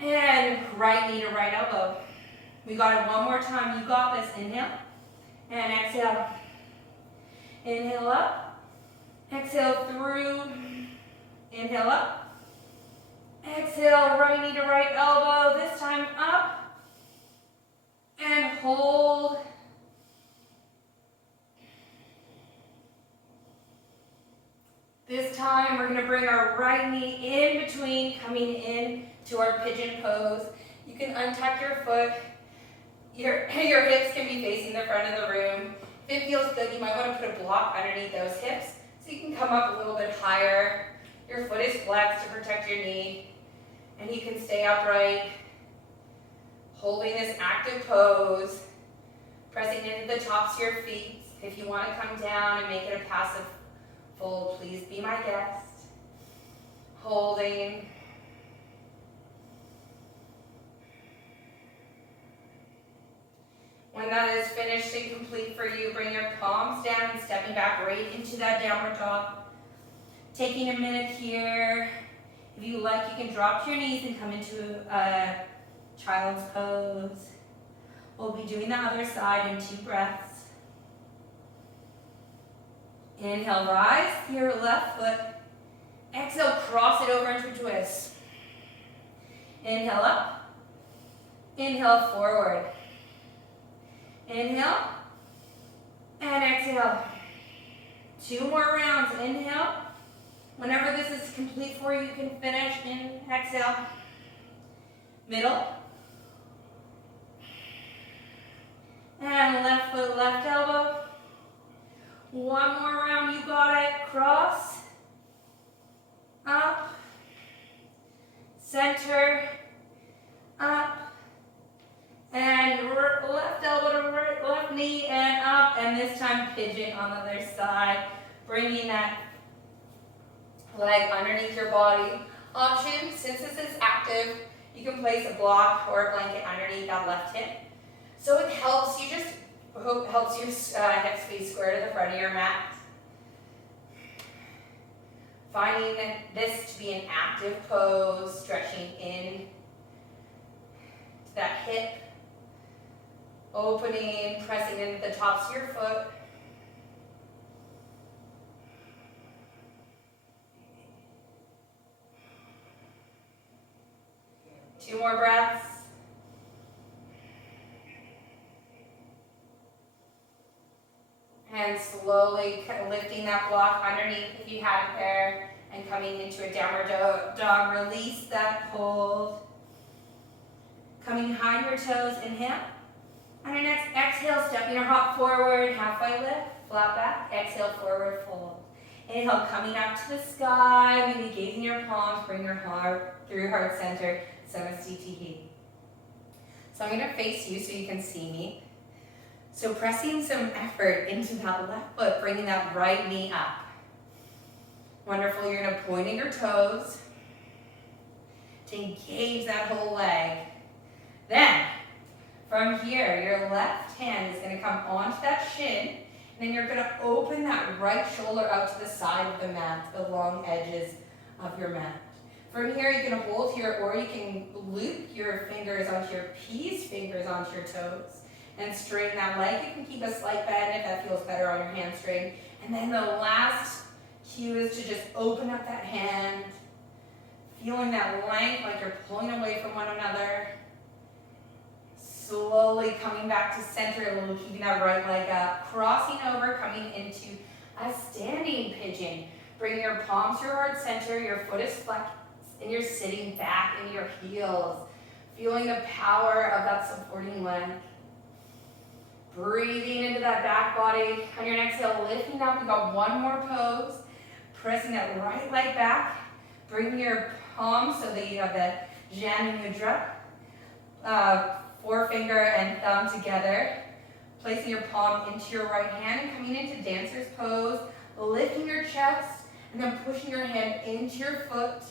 And right knee to right elbow. We got it one more time. You got this. Inhale and exhale. Inhale up. Exhale through. Inhale up. Exhale, right knee to right elbow. This time up. And hold. This time we're going to bring our right knee in between, coming in to our pigeon pose. You can untuck your foot. Your hips can be facing the front of the room. If it feels good, you might want to put a block underneath those hips so you can come up a little bit higher. Your foot is flexed to protect your knee, and you can stay upright, holding this active pose, pressing into the tops of your feet. If you want to come down and make it a passive fold, please be my guest. Holding. When that is finished and complete for you, bring your palms down and stepping back right into that downward dog. Taking a minute here. If you like, you can drop to your knees and come into a child's pose. We'll be doing the other side in 2 breaths. Inhale, rise your left foot. Exhale, cross it over into a twist. Inhale up. Inhale forward. Inhale and exhale. 2 more rounds. Inhale. Whenever this is complete for you, you can finish in exhale. Middle. And left foot, left elbow. 1 more round, you got it. Cross. Up. Center. Up. And left elbow to right, left knee and up. And this time pigeon on the other side. Bringing that leg underneath your body. Option, since this is active, you can place a block or a blanket underneath that left hip. So it helps you helps your hips be square to the front of your mat. Finding this to be an active pose, stretching in to that hip, opening, pressing into the tops of your foot. Two more breaths. And slowly lifting that block underneath if you have it there and coming into a downward dog. Release that hold. Coming behind your toes, inhale. On your next exhale, stepping or hop forward, halfway lift, flat back, exhale, forward fold. Inhale, coming up to the sky, maybe gazing your palms, bring your heart through your heart center, Samastitihi. So I'm gonna face you so you can see me. So pressing some effort into that left foot, bringing that right knee up. Wonderful, you're gonna point at your toes to engage that whole leg. Then, from here, your left hand is gonna come onto that shin, and then you're gonna open that right shoulder out to the side of the mat, the long edges of your mat. From here, you can hold here, or you can loop your fingers onto your peas, fingers onto your toes, and straighten that leg. You can keep a slight bend if that feels better on your hamstring. And then the last cue is to just open up that hand, feeling that length like you're pulling away from one another. Slowly coming back to center a little, keeping that right leg up, crossing over, coming into a standing pigeon. Bring your palms to your heart center, your foot is flexed, and you're sitting back in your heels, feeling the power of that supporting leg. Breathing into that back body. On your next exhale, lifting up. We got one more pose. Pressing that right leg back. Bring your palms so that you have that Janu Mudra. Forefinger and thumb together. Placing your palm into your right hand and coming into dancer's pose. Lifting your chest and then pushing your hand into your foot.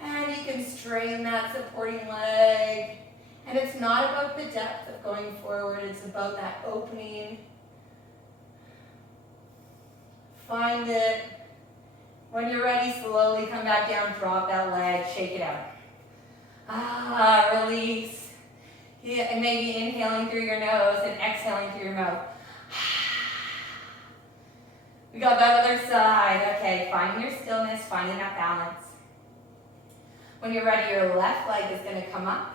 And you can straighten that supporting leg. And it's not about the depth of going forward, it's about that opening. Find it. When you're ready, slowly come back down, drop that leg, shake it out. Release. Yeah, and maybe inhaling through your nose and exhaling through your mouth. We got that other side. Okay, finding your stillness, finding that balance. When you're ready, your left leg is going to come up,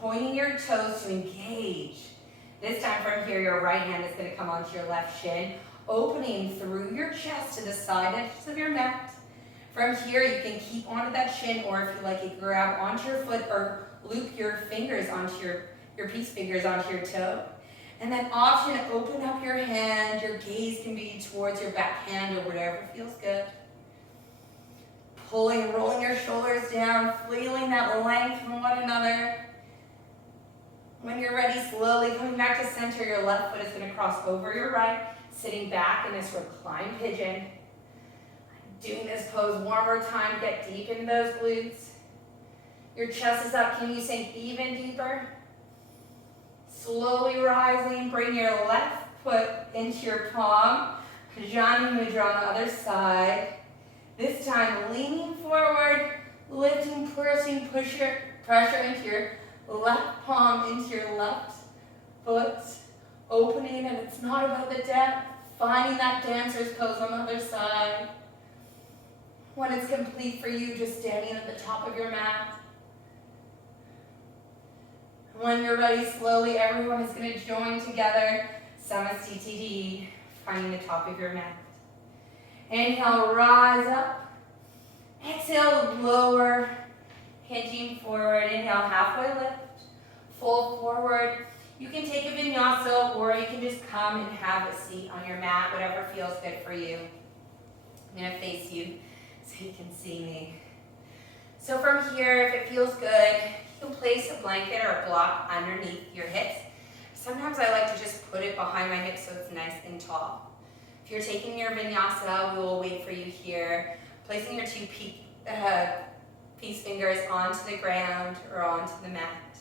pointing your toes to engage. This time from here, your right hand is going to come onto your left shin, opening through your chest to the side edges of your mat. From here, you can keep onto that shin, or if you like, you grab onto your foot or loop your fingers onto your peace fingers onto your toe. And then option, open up your hand. Your gaze can be towards your back hand or whatever feels good. Pulling, rolling your shoulders down, feeling that length from one another. When you're ready, slowly coming back to center, your left foot is going to cross over your right, sitting back in this reclined pigeon. Doing this pose one more time, get deep in those glutes. Your chest is up, can you sink even deeper? Slowly rising, bring your left foot into your palm. Janu Mudra on the other side. This time, leaning forward, lifting, pressing, pressure into your left palm, into your left foot, opening, and it's not about the depth, finding that dancer's pose on the other side. When it's complete for you, just standing at the top of your mat. When you're ready, slowly, everyone is going to join together, Samastiti, finding the top of your mat. Inhale, rise up. Exhale, lower, hinging forward. Inhale, halfway lift, fold forward. You can take a vinyasa, or you can just come and have a seat on your mat, whatever feels good for you. I'm going to face you so you can see me. So from here, if it feels good, you can place a blanket or a block underneath your hips. Sometimes I like to just put it behind my hips so it's nice and tall. If you're taking your vinyasa, we will wait for you here, placing your two peace fingers onto the ground or onto the mat.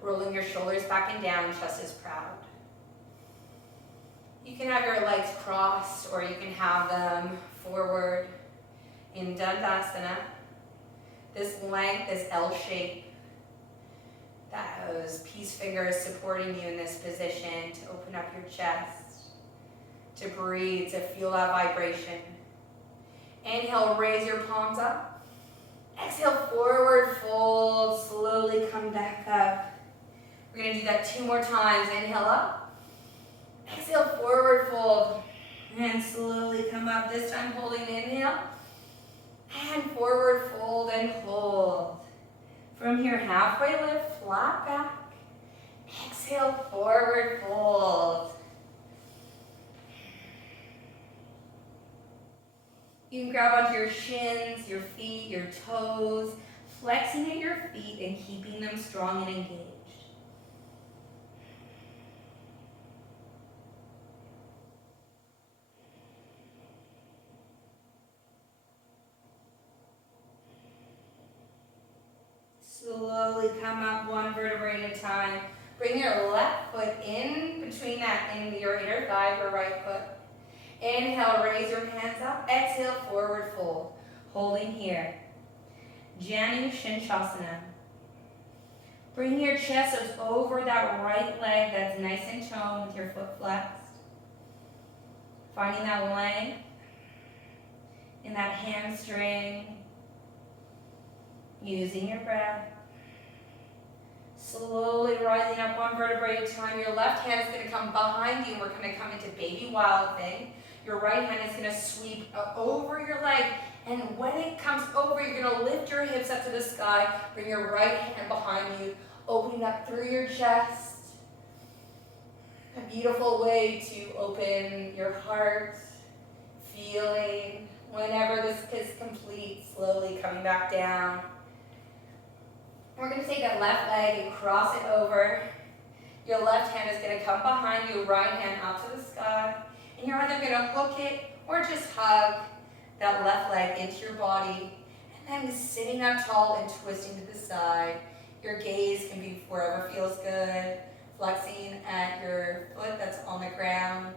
Rolling your shoulders back and down, chest is proud. You can have your legs crossed, or you can have them forward in Dandasana. This length, this L shape, those peace fingers supporting you in this position to open up your chest, to breathe, to feel that vibration. Inhale, raise your palms up. Exhale, forward fold, slowly come back up. We're going to do that 2 more times. Inhale up. Exhale, forward fold. And slowly come up. This time holding inhale. And forward fold and hold. From here, halfway lift, flat back. Exhale, forward fold. You can grab onto your shins, your feet, your toes, flexing at your feet and keeping them strong and engaged. Slowly come up 1 vertebrae at a time. Bring your left foot in between that in your inner thigh for right foot. Inhale, raise your hands up. Exhale, forward fold. Holding here. Janu Shinshasana. Bring your chest over that right leg that's nice and toned with your foot flexed. Finding that length in that hamstring. Using your breath. Slowly rising up 1 vertebrae at a time. Your left hand is going to come behind you. We're going to come into baby wild thing. Your right hand is going to sweep over your leg. And when it comes over, you're going to lift your hips up to the sky. Bring your right hand behind you. Opening up through your chest. A beautiful way to open your heart. Feeling. Whenever this is complete, slowly coming back down. We're going to take that left leg and cross it over. Your left hand is going to come behind you, right hand up to the sky. And you're either going to hook it or just hug that left leg into your body. And then sitting up tall and twisting to the side. Your gaze can be wherever feels good. Flexing at your foot that's on the ground.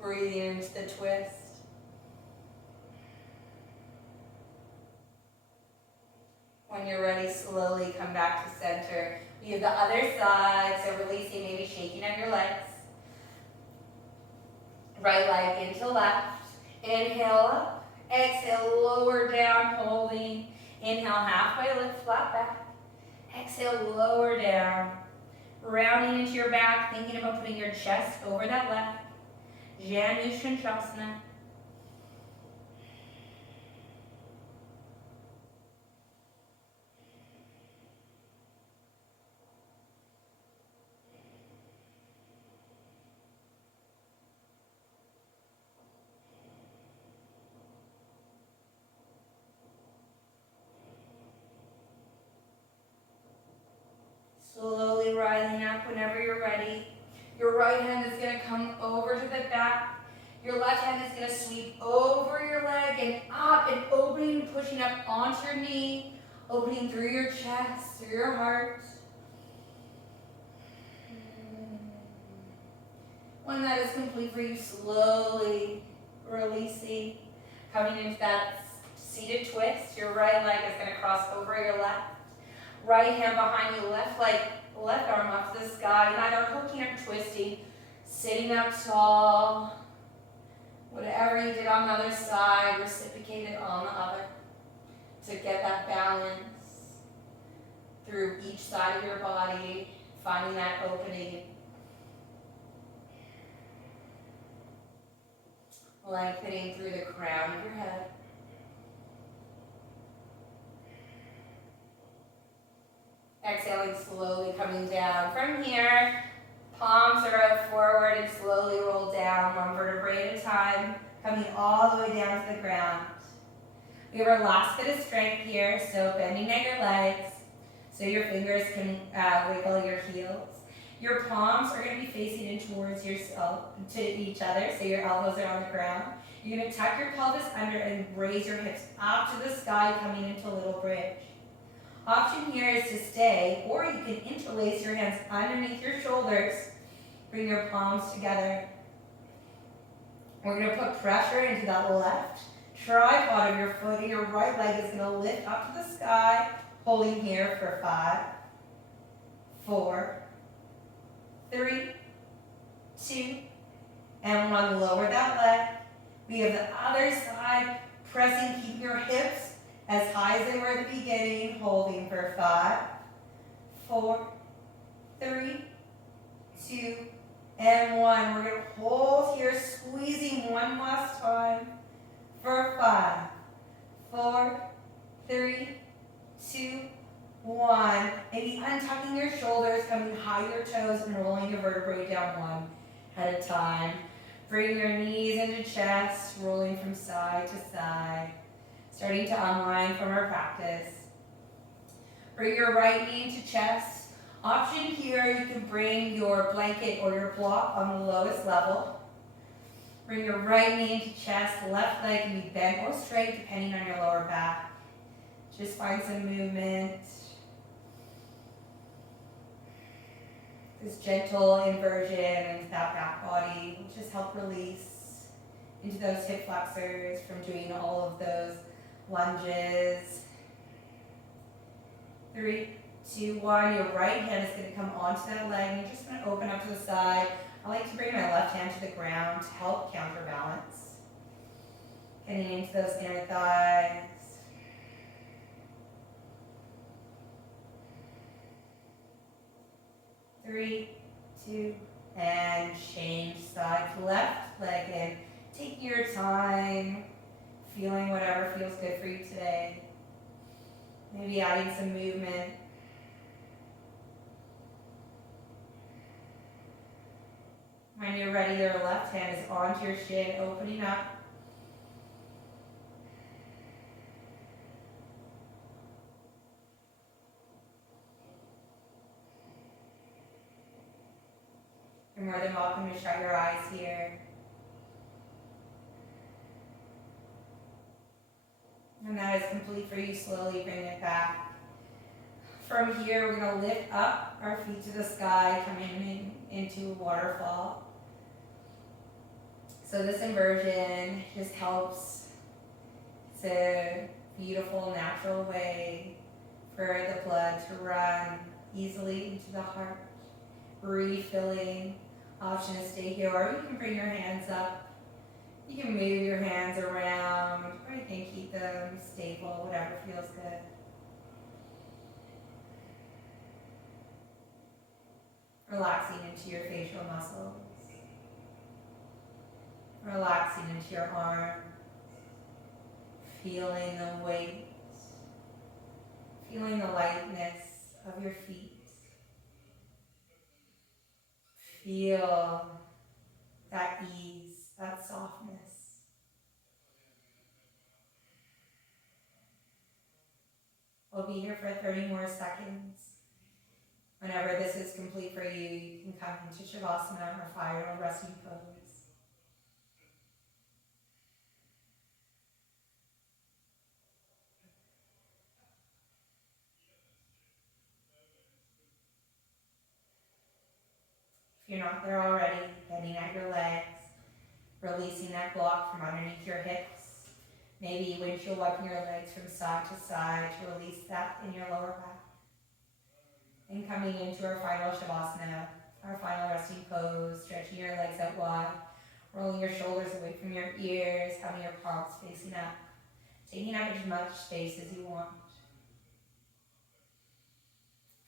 Breathing into the twist. When you're ready, slowly come back to center. We have the other side, so releasing, maybe shaking of your legs. Right leg into left. Inhale up. Exhale, lower down, holding. Inhale, halfway lift, flat back. Exhale, lower down. Rounding into your back, thinking about putting your chest over that leg. Janu Shantrasana. Slowly rising up whenever you're ready. Your right hand is going to come over to the back. Your left hand is going to sweep over your leg and up and opening and pushing up onto your knee, opening through your chest, through your heart. When that is complete for you, slowly releasing, coming into that seated twist. Your right leg is going to cross over your left. Right hand behind you, left leg, left arm up to the sky, neither hooking or twisting, sitting up tall. Whatever you did on the other side, reciprocate it on the other to get that balance through each side of your body, finding that opening. Lengthening through the crown of your head. Exhaling, slowly coming down. From here, palms are out forward and slowly roll down, one vertebrae at a time, coming all the way down to the ground. We have our last bit of strength here, so bending at your legs so your fingers can wiggle your heels. Your palms are going to be facing in towards yourself, to each other, so your elbows are on the ground. You're going to tuck your pelvis under and raise your hips up to the sky, coming into a little bridge. Option here is to stay, or you can interlace your hands underneath your shoulders. Bring your palms together. We're going to put pressure into that left tripod of your foot, and your right leg is going to lift up to the sky, holding here for 5, 4, 3, 2, and 1. Lower that leg. We have the other side, pressing, keep your hips as high as they were at the beginning, holding for 5, 4, 3, 2, and 1. We're going to hold here, squeezing one last time for 5, 4, 3, 2, 1. Maybe untucking your shoulders, coming high your toes, and rolling your vertebrae down one at a time. Bring your knees into chest, rolling from side to side. Starting to unwind from our practice. Bring your right knee into chest. Option here, you can bring your blanket or your block on the lowest level. Bring your right knee into chest. Left leg can be bent or straight depending on your lower back. Just find some movement. This gentle inversion into that back body will just help release into those hip flexors from doing all of those lunges. 3, 2, 1. Your right hand is going to come onto that leg, and you're just going to open up to the side. I like to bring my left hand to the ground to help counterbalance. Getting into those inner thighs. Three, 2, and change side to left leg in. Take your time, feeling whatever feels good for you today. Maybe adding some movement. When you're ready, your left hand is onto your shin, opening up. You're more than welcome to shut your eyes here. And that is complete for you. Slowly bring it back. From here, we're going to lift up our feet to the sky, coming into a waterfall. So this inversion just helps. It's a beautiful, natural way for the blood to run easily into the heart, refilling. Option to stay here, or you can bring your hands up. You can move your hands around, or you can keep them stable, whatever feels good. Relaxing into your facial muscles. Relaxing into your arms. Feeling the weight. Feeling the lightness of your feet. Feel that ease, that softness. We'll be here for 30 more seconds. Whenever this is complete for you, you can come into Shavasana or Final Resting Pose. If you're not there already, bending at your legs, releasing that block from underneath your hips. Maybe windshield wiping your legs from side to side to release that in your lower back. And coming into our final Shavasana, our final resting pose, stretching your legs out wide, rolling your shoulders away from your ears, having your palms facing up, taking up as much space as you want.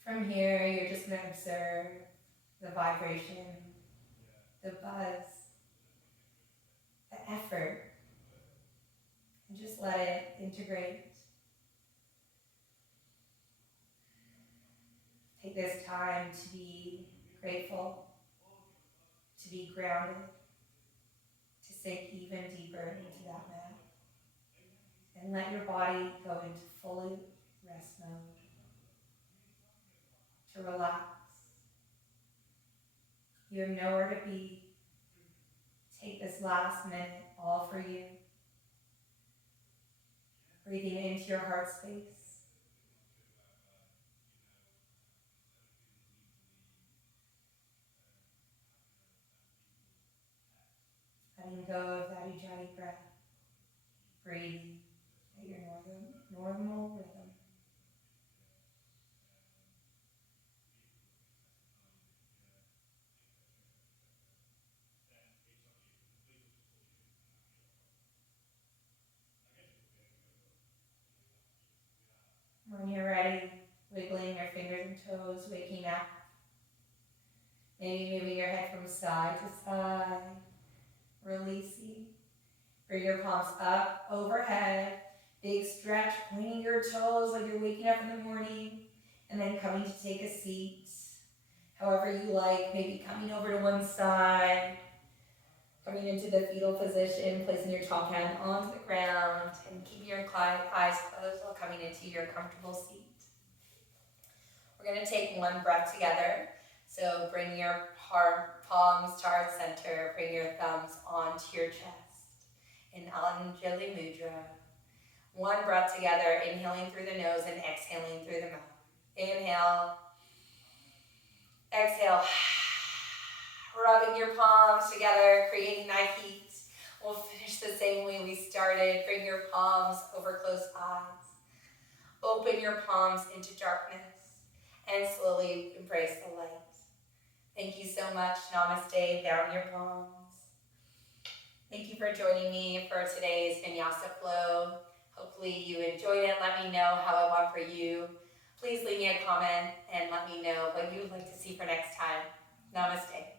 From here, you're just going to observe the vibration, the buzz, the effort, and just let it integrate. Take this time to be grateful, to be grounded, to sink even deeper into that mat. And let your body go into fully rest mode, to relax. You have nowhere to be. Take this last minute all for you. Breathing into your heart space. Letting go of that ujjayi breath. Breathing at your normal rhythm. When you're ready, wiggling your fingers and toes, waking up. Maybe moving your head from side to side, releasing. Bring your palms up, overhead, big stretch, pointing your toes like you're waking up in the morning, and then coming to take a seat, however you like, maybe coming over to one side, coming into the fetal position, placing your top hand onto the ground, and keeping your eyes closed while coming into your comfortable seat. We're going to take one breath together. So bring your palms to heart center, bring your thumbs onto your chest in Anjali Mudra. One breath together, inhaling through the nose and exhaling through the mouth. Inhale, exhale, rubbing your palms together, creating that heat. We'll finish the same way we started. Bring your palms over closed eyes. Open your palms into darkness and slowly embrace the light. Thank you so much. Namaste. Down your palms. Thank you for joining me for today's Vinyasa Flow. Hopefully you enjoyed it. Let me know how it went for you. Please leave me a comment and let me know what you would like to see for next time. Namaste.